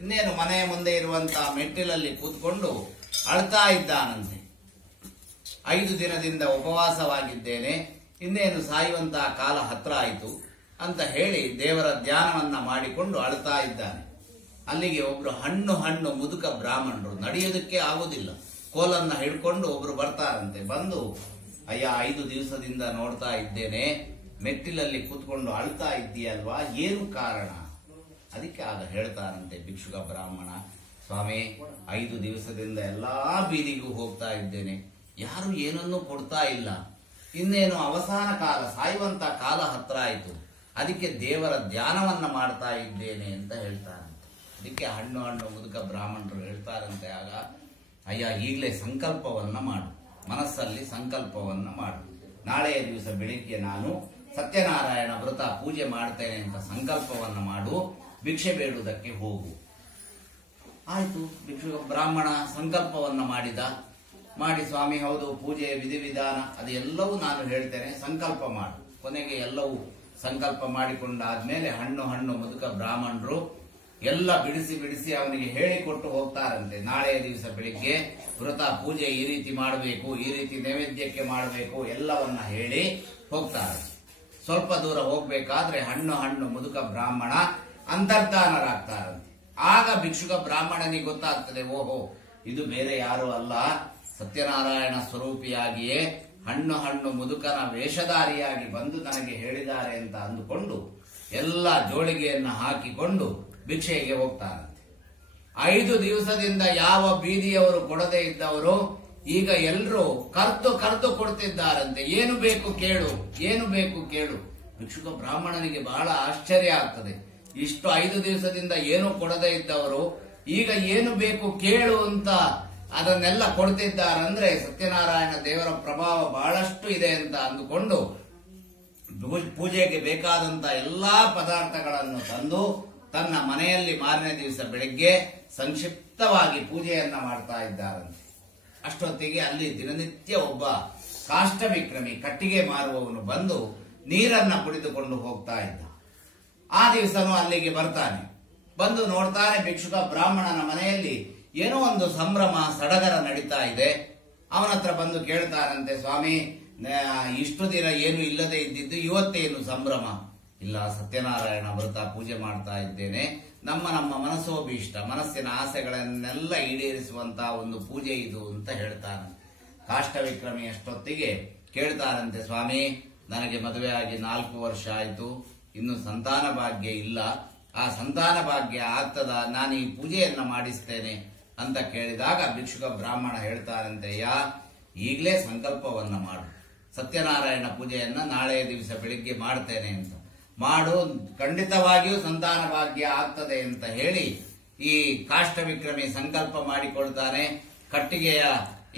ಇನ್ನೇನು ಮನೆಯ ಮುಂದೆ ಇರುವಂತಹ ಮೆಟ್ಟಿಲಲ್ಲಿ ಕೂತ್ಕೊಂಡು ಅಳ್ತಾ ಇದ್ದಾನಂತೆ. 5 ದಿನದಿಂದ ಉಪವಾಸವಾಗಿದ್ದೇನೆ, ಇನ್ನೇನು ಸಾಯುವಂತಹ ಕಾಲ ಹತ್ರ ಆಯಿತು ಅಂತ ಹೇಳಿ ದೇವರ ಧ್ಯಾನವನ್ನ ಮಾಡಿಕೊಂಡು ಅಳ್ತಾ ಇದ್ದಾನೆ. ಅಲ್ಲಿಗೆ ಒಬ್ರು ಹಣ್ಣು ಮುದುಕ ಬ್ರಾಹ್ಮಣರು, ನಡೆಯೋದಕ್ಕೆ ಆಗುದಿಲ್ಲ, ಕೋಲನ್ನ ಹಿಡ್ಕೊಂಡು ಒಬ್ರು ಬರ್ತಾರಂತೆ. ಬಂದು, ಅಯ್ಯ 5 ದಿವಸದಿಂದ ನೋಡ್ತಾ ಇದ್ದೇನೆ, ಮೆಟ್ಟಿಲಲ್ಲಿ ಕೂತ್ಕೊಂಡು ಅಳ್ತಾ ಇದ್ದೀಯಲ್ವಾ, ಏನು ಕಾರಣ? ಅದಕ್ಕೆ ಆಗ ಹೇಳ್ತಾರಂತೆ ಭಿಕ್ಷುಕ ಬ್ರಾಹ್ಮಣ, ಸ್ವಾಮಿ 5 ದಿವಸದಿಂದ ಎಲ್ಲಾ ಬೀದಿಗೂ ಹೋಗ್ತಾ ಇದ್ದೇನೆ, ಯಾರು ಏನನ್ನೂ ಕೊಡ್ತಾ ಇಲ್ಲ, ಇನ್ನೇನು ಅವಸಾನ ಕಾಲ, ಸಾಯುವಂತ ಕಾಲ ಹತ್ರ ಆಯಿತು, ಅದಕ್ಕೆ ದೇವರ ಧ್ಯಾನವನ್ನ ಮಾಡ್ತಾ ಇದ್ದೇನೆ ಅಂತ ಹೇಳ್ತಾರಂತೆ. ಅದಕ್ಕೆ ಹಣ್ಣು ಮುದುಕ ಬ್ರಾಹ್ಮಣರು ಹೇಳ್ತಾರಂತೆ ಆಗ, ಅಯ್ಯ ಈಗಲೇ ಸಂಕಲ್ಪವನ್ನ ಮಾಡು, ಮನಸ್ಸಲ್ಲಿ ಸಂಕಲ್ಪವನ್ನ ಮಾಡು. ನಾಳೆಯ ದಿವಸ ಬೆಳಿಗ್ಗೆ ನಾನು ಸತ್ಯನಾರಾಯಣ ವ್ರತ ಪೂಜೆ ಮಾಡ್ತೇನೆ ಅಂತ ಸಂಕಲ್ಪವನ್ನ ಮಾಡು, ಭಿಕ್ಷೆ ಬೇಡುವುದಕ್ಕೆ ಹೋಗು. ಆಯ್ತು, ಭಿಕ್ಷುಕ ಬ್ರಾಹ್ಮಣ ಸಂಕಲ್ಪವನ್ನ ಮಾಡಿ ಸ್ವಾಮಿ ಹೌದು, ಪೂಜೆ ವಿಧಿವಿಧಾನ ಅದೆಲ್ಲವೂ ನಾನು ಹೇಳ್ತೇನೆ, ಸಂಕಲ್ಪ ಮಾಡು. ಕೊನೆಗೆ ಎಲ್ಲವೂ ಸಂಕಲ್ಪ ಮಾಡಿಕೊಂಡಾದ್ಮೇಲೆ ಹಣ್ಣು ಮುದುಕ ಬ್ರಾಹ್ಮಣರು ಎಲ್ಲ ಬಿಡಿಸಿ ಅವನಿಗೆ ಹೇಳಿಕೊಟ್ಟು ಹೋಗ್ತಾರಂತೆ. ನಾಳೆಯ ದಿವಸ ಬೆಳಿಗ್ಗೆ ವ್ರತ ಪೂಜೆ ಈ ರೀತಿ ಮಾಡಬೇಕು, ಈ ರೀತಿ ನೈವೇದ್ಯಕ್ಕೆ ಮಾಡಬೇಕು, ಎಲ್ಲವನ್ನ ಹೇಳಿ ಹೋಗ್ತಾರೆ. ಸ್ವಲ್ಪ ದೂರ ಹೋಗ್ಬೇಕಾದ್ರೆ ಹಣ್ಣು ಮುದುಕ ಬ್ರಾಹ್ಮಣ ಅಂತರ್ಧಾನರಾಗ್ತಾರಂತೆ. ಆಗ ಭಿಕ್ಷುಕ ಬ್ರಾಹ್ಮಣನಿಗೆ ಗೊತ್ತಾಗ್ತದೆ, ಓಹೋ ಇದು ಬೇರೆ ಯಾರು ಅಲ್ಲ, ಸತ್ಯನಾರಾಯಣ ಸ್ವರೂಪಿಯಾಗಿಯೇ ಹಣ್ಣು ಮುದುಕನ ವೇಷಧಾರಿಯಾಗಿ ಬಂದು ನನಗೆ ಹೇಳಿದ್ದಾರೆ ಅಂತ ಅಂದುಕೊಂಡು ಎಲ್ಲ ಜೋಳಿಗೆಯನ್ನ ಹಾಕಿಕೊಂಡು ಭಿಕ್ಷೆಗೆ ಹೋಗ್ತಾರಂತೆ. 5 ದಿವಸದಿಂದ ಯಾವ ಬೀದಿಯವರು ಕೊಡದೇ ಇದ್ದವರು ಈಗ ಎಲ್ಲರೂ ಕರ್ದು ಕೊಡ್ತಿದ್ದಾರಂತೆ. ಏನು ಬೇಕು ಕೇಳು. ಭಿಕ್ಷುಕ ಬ್ರಾಹ್ಮಣನಿಗೆ ಬಹಳ ಆಶ್ಚರ್ಯ ಆಗ್ತದೆ. ಇಷ್ಟು 5 ದಿವಸದಿಂದ ಏನು ಕೊಡದೇ ಇದ್ದವರು ಈಗ ಏನು ಬೇಕು ಕೇಳು ಅಂತ ಅದನ್ನೆಲ್ಲ ಕೊಡ್ತಿದ್ದಾರಂದ್ರೆ ಸತ್ಯನಾರಾಯಣ ದೇವರ ಪ್ರಭಾವ ಬಹಳಷ್ಟು ಇದೆ ಅಂತ ಅಂದುಕೊಂಡು ಪೂಜೆಗೆ ಬೇಕಾದಂತ ಎಲ್ಲಾ ಪದಾರ್ಥಗಳನ್ನು ತಂದು ತನ್ನ ಮನೆಯಲ್ಲಿ ಮಾರನೇ ದಿವಸ ಬೆಳಿಗ್ಗೆ ಸಂಕ್ಷಿಪ್ತವಾಗಿ ಪೂಜೆಯನ್ನ ಮಾಡ್ತಾ ಇದ್ದಾರಂತೆ. ಅಷ್ಟೊತ್ತಿಗೆ ಅಲ್ಲಿ ದಿನನಿತ್ಯ ಒಬ್ಬ ಕಾಷ್ಟ ವಿಕ್ರಮಿ, ಕಟ್ಟಿಗೆ ಮಾರುವವನು ಬಂದು ನೀರನ್ನ ಕುಡಿದುಕೊಂಡು ಹೋಗ್ತಾ ಇದ್ದ. ಆ ದಿವಸನೂ ಅಲ್ಲಿಗೆ ಬರ್ತಾನೆ. ಬಂದು ನೋಡ್ತಾನೆ, ಭಿಕ್ಷುಕ ಬ್ರಾಹ್ಮಣನ ಮನೆಯಲ್ಲಿ ಏನೋ ಒಂದು ಸಂಭ್ರಮ ಸಡಗರ ನಡೀತಾ ಇದೆ. ಅವನ ಹತ್ರ ಬಂದು ಕೇಳ್ತಾರಂತೆ, ಸ್ವಾಮಿ ಇಷ್ಟು ದಿನ ಏನು ಇಲ್ಲದೆ ಇದ್ದಿದ್ದು, ಇವತ್ತೇನು ಸಂಭ್ರಮ? ಇಲ್ಲ, ಸತ್ಯನಾರಾಯಣ ವ್ರತ ಪೂಜೆ ಮಾಡ್ತಾ ಇದ್ದೇನೆ, ನಮ್ಮ ಮನಸ್ಸೋಭೀಷ್ಟ, ಮನಸ್ಸಿನ ಆಸೆಗಳನ್ನೆಲ್ಲ ಈಡೇರಿಸುವಂತಹ ಒಂದು ಪೂಜೆ ಇದು ಅಂತ ಹೇಳ್ತಾನೆ. ಕಾಷ್ಟ ವಿಕ್ರಮಿ ಅಷ್ಟೊತ್ತಿಗೆ ಕೇಳ್ತಾರಂತೆ, ಸ್ವಾಮಿ ನನಗೆ ಮದುವೆ ಆಗಿ 4 ವರ್ಷ ಆಯ್ತು, ಇನ್ನು ಸಂತಾನ ಭಾಗ್ಯ ಇಲ್ಲ, ಆ ಸಂತಾನ ಭಾಗ್ಯ ಆಗ್ತದ, ನಾನು ಈ ಪೂಜೆಯನ್ನ ಮಾಡಿಸ್ತೇನೆ ಅಂತ ಕೇಳಿದಾಗ ಭಿಕ್ಷುಕ ಬ್ರಾಹ್ಮಣ ಹೇಳ್ತಾರಂತೆ, ಈಗಲೇ ಸಂಕಲ್ಪವನ್ನ ಮಾಡು, ಸತ್ಯನಾರಾಯಣ ಪೂಜೆಯನ್ನ ನಾಳೆಯ ದಿವಸ ಬೆಳಿಗ್ಗೆ ಮಾಡ್ತೇನೆ ಅಂತ. ಮಾಡು, ಖಂಡಿತವಾಗಿಯೂ ಸಂತಾನ ಭಾಗ್ಯ ಆಗ್ತದೆ ಅಂತ ಹೇಳಿ ಈ ಕಾಷ್ಟ ವಿಕ್ರಮಿ ಸಂಕಲ್ಪ ಮಾಡಿಕೊಳ್ತಾನೆ. ಕಟ್ಟಿಗೆಯ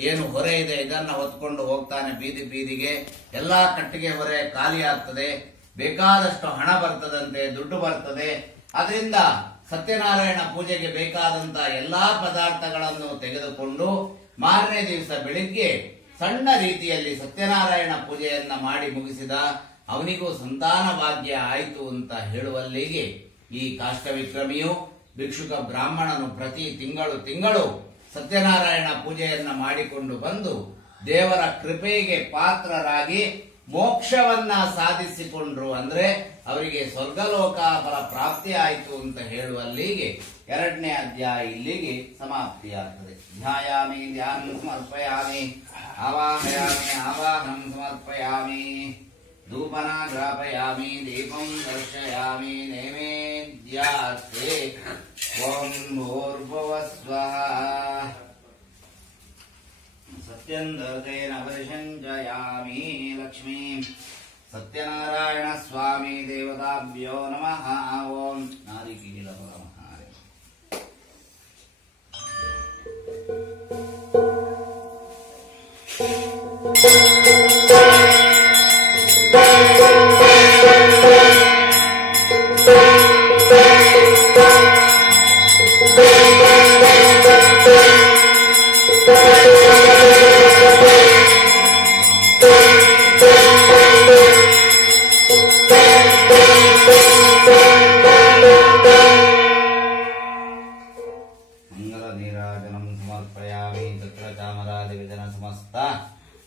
ಏನು ಹೊರೆ ಇದೆ ಇದನ್ನ ಹೊತ್ಕೊಂಡು ಹೋಗ್ತಾನೆ ಬೀದಿ ಬೀದಿಗೆ. ಎಲ್ಲಾ ಕಟ್ಟಿಗೆ ಹೊರೆ ಖಾಲಿ ಆಗ್ತದೆ, ಬೇಕಾದಷ್ಟು ಹಣ ಬರ್ತದಂತೆ, ದುಡ್ಡು ಬರ್ತದೆ. ಅದರಿಂದ ಸತ್ಯನಾರಾಯಣ ಪೂಜೆಗೆ ಬೇಕಾದಂತ ಎಲ್ಲಾ ಪದಾರ್ಥಗಳನ್ನು ತೆಗೆದುಕೊಂಡು ಮಾರನೇ ದಿವಸ ಬೆಳಿಗ್ಗೆ ಸಣ್ಣ ರೀತಿಯಲ್ಲಿ ಸತ್ಯನಾರಾಯಣ ಪೂಜೆಯನ್ನ ಮಾಡಿ ಮುಗಿಸಿದ. ಅವನಿಗೂ ಸಂತಾನ ಭಾಗ್ಯ ಆಯಿತು ಅಂತ ಹೇಳುವಲ್ಲಿಗೆ ಈ ಕಾಷ್ಟ ವಿಕ್ರಮಿಯು ಭಿಕ್ಷುಕ ಬ್ರಾಹ್ಮಣನು ಪ್ರತಿ ತಿಂಗಳು ಸತ್ಯನಾರಾಯಣ ಪೂಜೆಯನ್ನ ಮಾಡಿಕೊಂಡು ಬಂದು ದೇವರ ಕೃಪೆಗೆ ಪಾತ್ರರಾಗಿ ಮೋಕ್ಷವನ್ನ ಸಾಧಿಸಿಕೊಂಡ್ರು. ಅಂದ್ರೆ ಅವರಿಗೆ ಸ್ವರ್ಗಲೋಕ ಫಲ ಪ್ರಾಪ್ತಿ ಆಯಿತು ಅಂತ ಹೇಳುವಲ್ಲಿಗೆ 2ನೇ ಅಧ್ಯಾಯ ಇಲ್ಲಿಗೆ ಸಮಾಪ್ತಿಯಾಗ್ತದೆ. ಧ್ಯಾಯಾಮಿ ಧ್ಯಾನ ಸಮರ್ಪಯಾಮಿ, ಆವಾಹಯಾಮಿ ಆವಾಹನಂ ಸಮರ್ಪಯಾಮಿ, ಧೂಪನ ಗ್ರಾಪಯಾಮಿ, ದೀಪಂ ದರ್ಶಯಾಮಿ, ನೈವೇದ್ಯಾರ್ತೆ ಓಂ ಭೂರ್ಭುವಸ್ವಃ ಸತ್ಯಂದರ್ಶೇನ ಪರಿಸಂಜಯಾಮಿ ಲಕ್ಷ್ಮೀ. ಸತ್ಯನಾರಾಯಣ ಸ್ವಾಮಿ ದೇವತಾಭ್ಯೋ ನಮಃ. ಓಂ ನಾರಿಕೇಲ ಪರಮಃ.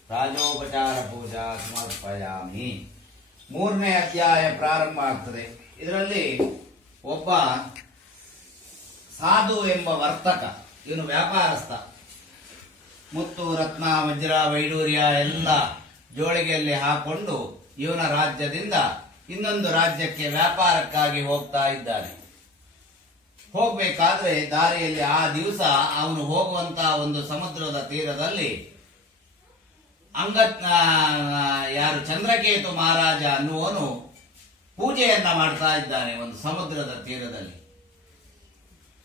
ರಾಜೋಪಚಾರ ಪೂಜಾ ಸಮರ್ಪಯಾಮಿ. 3ನೇ ಅಧ್ಯಾಯ ಪ್ರಾರಂಭ ಆಗ್ತದೆ. ಇದರಲ್ಲಿ ಒಬ್ಬ ಸಾಧು ಎಂಬ ವರ್ತಕ, ಇವನು ವ್ಯಾಪಾರಸ್ಥ. ಮುತ್ತು ರತ್ನ ವಜ್ರ ವೈಡೂರ್ಯ ಎಲ್ಲ ಜೋಳಿಗೆಯಲ್ಲಿ ಹಾಕೊಂಡು ಇವನ ರಾಜ್ಯದಿಂದ ಇನ್ನೊಂದು ರಾಜ್ಯಕ್ಕೆ ವ್ಯಾಪಾರಕ್ಕಾಗಿ ಹೋಗ್ತಾ ಇದ್ದಾನೆ. ಹೋಗ್ಬೇಕಾದ್ರೆ ದಾರಿಯಲ್ಲಿ ಆ ದಿವಸ ಅವನು ಹೋಗುವಂತಹ ಒಂದು ಸಮುದ್ರದ ತೀರದಲ್ಲಿ ಯಾರು ಚಂದ್ರಕೇತು ಮಹಾರಾಜ ಅನ್ನುವನು ಪೂಜೆಯನ್ನ ಮಾಡ್ತಾ ಇದ್ದಾನೆ ಒಂದು ಸಮುದ್ರದ ತೀರದಲ್ಲಿ.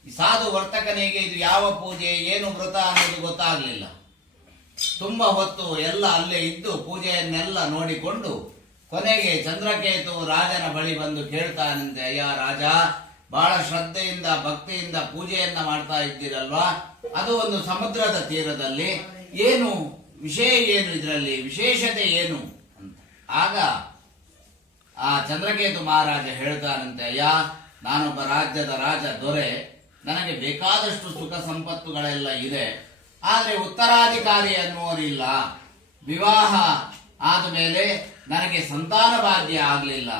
ಈ ಸಾಧು ವರ್ತಕನಿಗೆ ಇದು ಯಾವ ಪೂಜೆ, ಏನು ವ್ರತ ಅನ್ನೋದು ಗೊತ್ತಾಗ್ಲಿಲ್ಲ. ತುಂಬಾ ಹೊತ್ತು ಎಲ್ಲ ಅಲ್ಲೇ ಇದ್ದು ಪೂಜೆಯನ್ನೆಲ್ಲ ನೋಡಿಕೊಂಡು ಕೊನೆಗೆ ಚಂದ್ರಕೇತು ರಾಜನ ಬಳಿ ಬಂದು ಕೇಳ್ತಾನಂತೆ, ಅಯ್ಯ ರಾಜ, ಬಹಳ ಶ್ರದ್ಧೆಯಿಂದ ಭಕ್ತಿಯಿಂದ ಪೂಜೆಯನ್ನ ಮಾಡ್ತಾ ಇದ್ದೀರಲ್ವಾ, ಅದು ಒಂದು ಸಮುದ್ರದ ತೀರದಲ್ಲಿ, ಏನು ವಿಷಯ, ಏನು ಇದರಲ್ಲಿ ವಿಶೇಷತೆ ಏನು ಅಂತ. ಆಗ ಆ ಚಂದ್ರಕೇತು ಮಹಾರಾಜ ಹೇಳ್ತಾನಂತೆ, ಅಯ್ಯ, ನಾನೊಬ್ಬ ರಾಜ್ಯದ ರಾಜ ದೊರೆ, ನನಗೆ ಬೇಕಾದಷ್ಟು ಸುಖ ಸಂಪತ್ತುಗಳೆಲ್ಲ ಇದೆ, ಆದ್ರೆ ಉತ್ತರಾಧಿಕಾರಿ ಅನ್ನುವರಿಲ್ಲ. ವಿವಾಹ ಆದ ಮೇಲೆ ನನಗೆ ಸಂತಾನ ಭಾಗ್ಯ ಆಗ್ಲಿಲ್ಲ.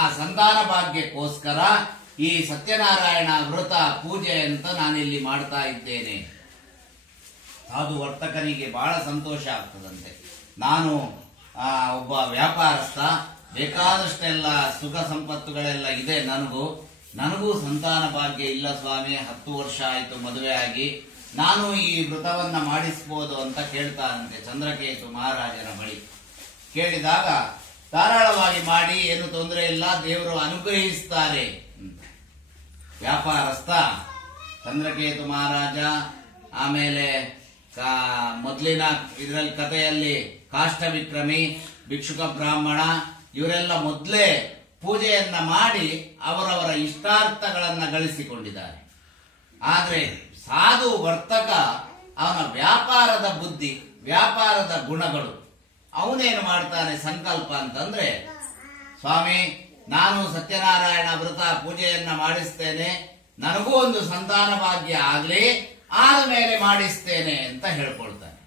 ಆ ಸಂತಾನ ಭಾಗ್ಯಕ್ಕೋಸ್ಕರ ಈ ಸತ್ಯನಾರಾಯಣ ವ್ರತ ಪೂಜೆ ಅಂತ ನಾನಿಲ್ಲಿ ಮಾಡ್ತಾ ಇದ್ದೇನೆ. ಅದು ವರ್ತಕನಿಗೆ ಬಹಳ ಸಂತೋಷ ಆಗ್ತದಂತೆ. ನಾನು ಒಬ್ಬ ವ್ಯಾಪಾರಸ್ಥ, ಬೇಕಾದಷ್ಟೆಲ್ಲ ಸುಖ ಸಂಪತ್ತುಗಳೆಲ್ಲ ಇದೆ, ನನಗೂ ಸಂತಾನ ಭಾಗ್ಯ ಇಲ್ಲ ಸ್ವಾಮಿ, 10 ವರ್ಷ ಆಯಿತು ಮದುವೆ ಆಗಿ, ನಾನು ಈ ವ್ರತವನ್ನ ಮಾಡಿಸಬಹುದು ಅಂತ ಕೇಳ್ತಾನಂತೆ ಚಂದ್ರಕೇತು ಮಹಾರಾಜನ ಬಳಿ. ಕೇಳಿದಾಗ ಧಾರಾಳವಾಗಿ ಮಾಡಿ, ಏನು ತೊಂದರೆ ಇಲ್ಲ, ದೇವರು ಅನುಗ್ರಹಿಸ್ತಾರೆ. ವ್ಯಾಪಾರಸ್ಥ ಚಂದ್ರಕೇತು ಮಹಾರಾಜ, ಆಮೇಲೆ ಮೊದಲಿನ ಇದರಲ್ಲಿ ಕಥೆಯಲ್ಲಿ ಕಾಷ್ಟ ವಿಕ್ರಮಿ, ಭಿಕ್ಷುಕ ಬ್ರಾಹ್ಮಣ, ಇವರೆಲ್ಲ ಮೊದಲೇ ಪೂಜೆಯನ್ನ ಮಾಡಿ ಅವರವರ ಇಷ್ಟಾರ್ಥಗಳನ್ನ ಗಳಿಸಿಕೊಂಡಿದ್ದಾರೆ. ಆದ್ರೆ ಸಾಧು ವರ್ತಕ ಅವನ ವ್ಯಾಪಾರದ ಬುದ್ಧಿ, ವ್ಯಾಪಾರದ ಗುಣಗಳು, ಅವನೇನು ಮಾಡ್ತಾನೆ ಸಂಕಲ್ಪ ಅಂತಂದ್ರೆ, ಸ್ವಾಮಿ, ನಾನು ಸತ್ಯನಾರಾಯಣ ವ್ರತ ಪೂಜೆಯನ್ನ ಮಾಡಿಸ್ತೇನೆ, ನನಗೂ ಒಂದು ಸಂತಾನ ಭಾಗ್ಯ ಆಗ್ಲಿ, ಆದ ಮೇಲೆ ಮಾಡಿಸ್ತೇನೆ ಅಂತ ಹೇಳ್ಕೊಳ್ತಾನೆ.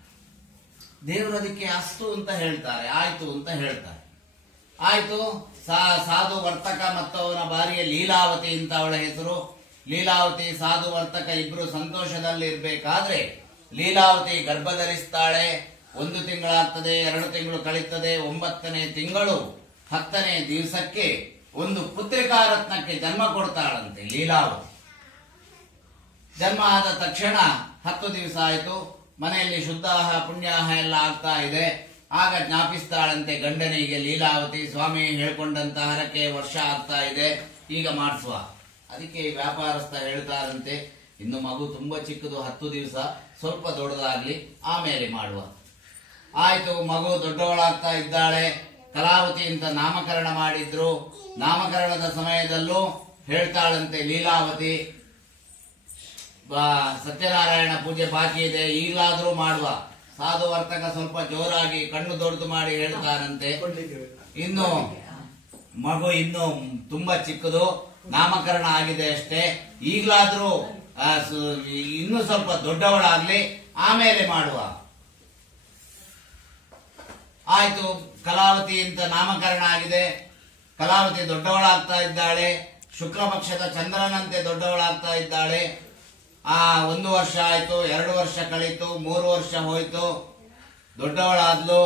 ದೇವರು ಅದಕ್ಕೆ ಅಸ್ತು ಅಂತ ಹೇಳ್ತಾರೆ, ಆಯ್ತು ಅಂತ ಹೇಳ್ತಾರೆ. ಆಯ್ತು, ಸಾಧು ವರ್ತಕ ಮತ್ತು ಅವನ ಭಾರ್ಯೆ ಲೀಲಾವತಿ ಅಂತ ಅವಳ ಹೆಸರು. ಲೀಲಾವತಿ ಸಾಧು ವರ್ತಕ ಇಬ್ರು ಸಂತೋಷದಲ್ಲಿ ಇರ್ಬೇಕಾದ್ರೆ ಲೀಲಾವತಿ ಗರ್ಭ ಧರಿಸ್ತಾಳೆ. 1 ತಿಂಗಳಾಗ್ತದೆ, 2 ತಿಂಗಳು ಕಳೀತದೆ. 9ನೇ ತಿಂಗಳು 10ನೇ ದಿವಸಕ್ಕೆ ಒಂದು ಪುತ್ರಿಕಾ ರತ್ನಕ್ಕೆ ಜನ್ಮ ಕೊಡ್ತಾಳಂತೆ ಲೀಲಾವತಿ. ಜನ್ಮ ಆದ ತಕ್ಷಣ 10 ದಿವಸ ಆಯ್ತು, ಮನೆಯಲ್ಲಿ ಶುದ್ಧಾಹ ಪುಣ್ಯಾಹ ಎಲ್ಲ ಆಗ್ತಾ ಇದೆ. ಆಗ ಜ್ಞಾಪಿಸ್ತಾಳಂತೆ ಗಂಡನಿಗೆ ಲೀಲಾವತಿ, ಸ್ವಾಮಿ ಹೇಳ್ಕೊಂಡಂತ ಹರಕೆ ವರ್ಷ ಆಗ್ತಾ ಇದೆ, ಈಗ ಮಾಡಿಸುವ. ಅದಕ್ಕೆ ವ್ಯಾಪಾರಸ್ಥ ಹೇಳ್ತಾರಂತೆ, ಇನ್ನು ಮಗು ತುಂಬಾ ಚಿಕ್ಕದು, 10 ದಿವಸ, ಸ್ವಲ್ಪ ದೊಡ್ಡದಾಗ್ಲಿ, ಆಮೇಲೆ ಮಾಡುವ. ಆಯ್ತು, ಮಗು ದೊಡ್ಡವಳಾಗ್ತಾ ಇದ್ದಾಳೆ. ಕಲಾವತಿ ಅಂತ ನಾಮಕರಣ ಮಾಡಿದ್ರು. ನಾಮಕರಣದ ಸಮಯದಲ್ಲೂ ಹೇಳ್ತಾಳಂತೆ ಲೀಲಾವತಿ, ಸತ್ಯನಾರಾಯಣ ಪೂಜೆ ಬಾಕಿ ಇದೆ, ಈಗಲಾದ್ರೂ ಮಾಡುವ. ಸಾಧು ವರ್ತಕ ಸ್ವಲ್ಪ ಜೋರಾಗಿ ಕಣ್ಣು ದೊಡ್ಡದು ಮಾಡಿ ಹೇಳ್ತಾರಂತೆ, ಇನ್ನು ಮಗು ಇನ್ನು ತುಂಬಾ ಚಿಕ್ಕದು, ನಾಮಕರಣ ಆಗಿದೆ ಅಷ್ಟೇ, ಈಗಲಾದ್ರೂ ಇನ್ನು ಸ್ವಲ್ಪ ದೊಡ್ಡವಳಾಗ್ಲಿ, ಆಮೇಲೆ ಮಾಡುವ. ಆಯ್ತು, ಕಲಾವತಿ ಅಂತ ನಾಮಕರಣ ಆಗಿದೆ. ಕಲಾವತಿ ದೊಡ್ಡವಳಾಗ್ತಾ ಇದ್ದಾಳೆ, ಶುಕ್ಲ ಪಕ್ಷದ ಚಂದ್ರನಂತೆ ದೊಡ್ಡವಳಾಗ್ತಾ ಇದ್ದಾಳೆ. 1 ವರ್ಷ ಆಯ್ತು, 2 ವರ್ಷ ಕಳೀತು, 3 ವರ್ಷ ಹೋಯ್ತು, ದೊಡ್ಡವಳಾದ್ಲು.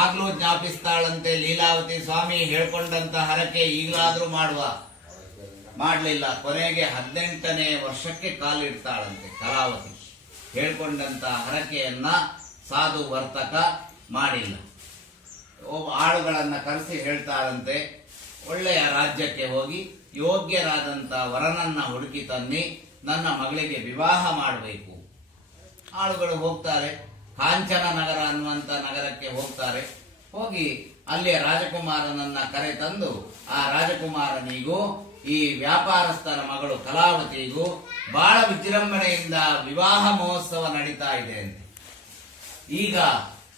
ಆಗ್ಲೂ ಜ್ಞಾಪಿಸ್ತಾಳಂತೆ ಲೀಲಾವತಿ, ಸ್ವಾಮಿ ಹೇಳ್ಕೊಂಡಂತ ಹರಕೆ ಈಗಲಾದ್ರೂ ಮಾಡುವ. ಮಾಡ್ಲಿಲ್ಲ. ಕೊನೆಗೆ 18ನೇ ವರ್ಷಕ್ಕೆ ಕಾಲಿಡ್ತಾಳಂತೆ ಕಲಾವತಿ. ಹೇಳ್ಕೊಂಡಂತ ಹರಕೆಯನ್ನ ಸಾಧು ವರ್ತಕ ಮಾಡಿಲ್ಲ. ಆಳುಗಳನ್ನ ಕರೆಸಿ ಹೇಳ್ತಾರಂತೆ, ಒಳ್ಳೆಯ ರಾಜ್ಯಕ್ಕೆ ಹೋಗಿ ಯೋಗ್ಯರಾದಂತ ವರನನ್ನ ಹುಡುಕಿ ತನ್ನಿ, ನನ್ನ ಮಗಳಿಗೆ ವಿವಾಹ ಮಾಡಬೇಕು. ಆಳುಗಳು ಹೋಗ್ತಾರೆ, ಕಾಂಚನ ನಗರ ಅನ್ನುವಂತ ನಗರಕ್ಕೆ ಹೋಗ್ತಾರೆ. ಹೋಗಿ ಅಲ್ಲಿಯ ರಾಜಕುಮಾರನನ್ನ ಕರೆ ತಂದು, ಆ ರಾಜಕುಮಾರನಿಗೂ ಈ ವ್ಯಾಪಾರಸ್ಥರ ಮಗಳು ಕಲಾವತಿಗೂ ಬಹಳ ವಿಜೃಂಭಣೆಯಿಂದ ವಿವಾಹ ಮಹೋತ್ಸವ ನಡೀತಾ ಇದೆ ಅಂತೆ. ಈಗ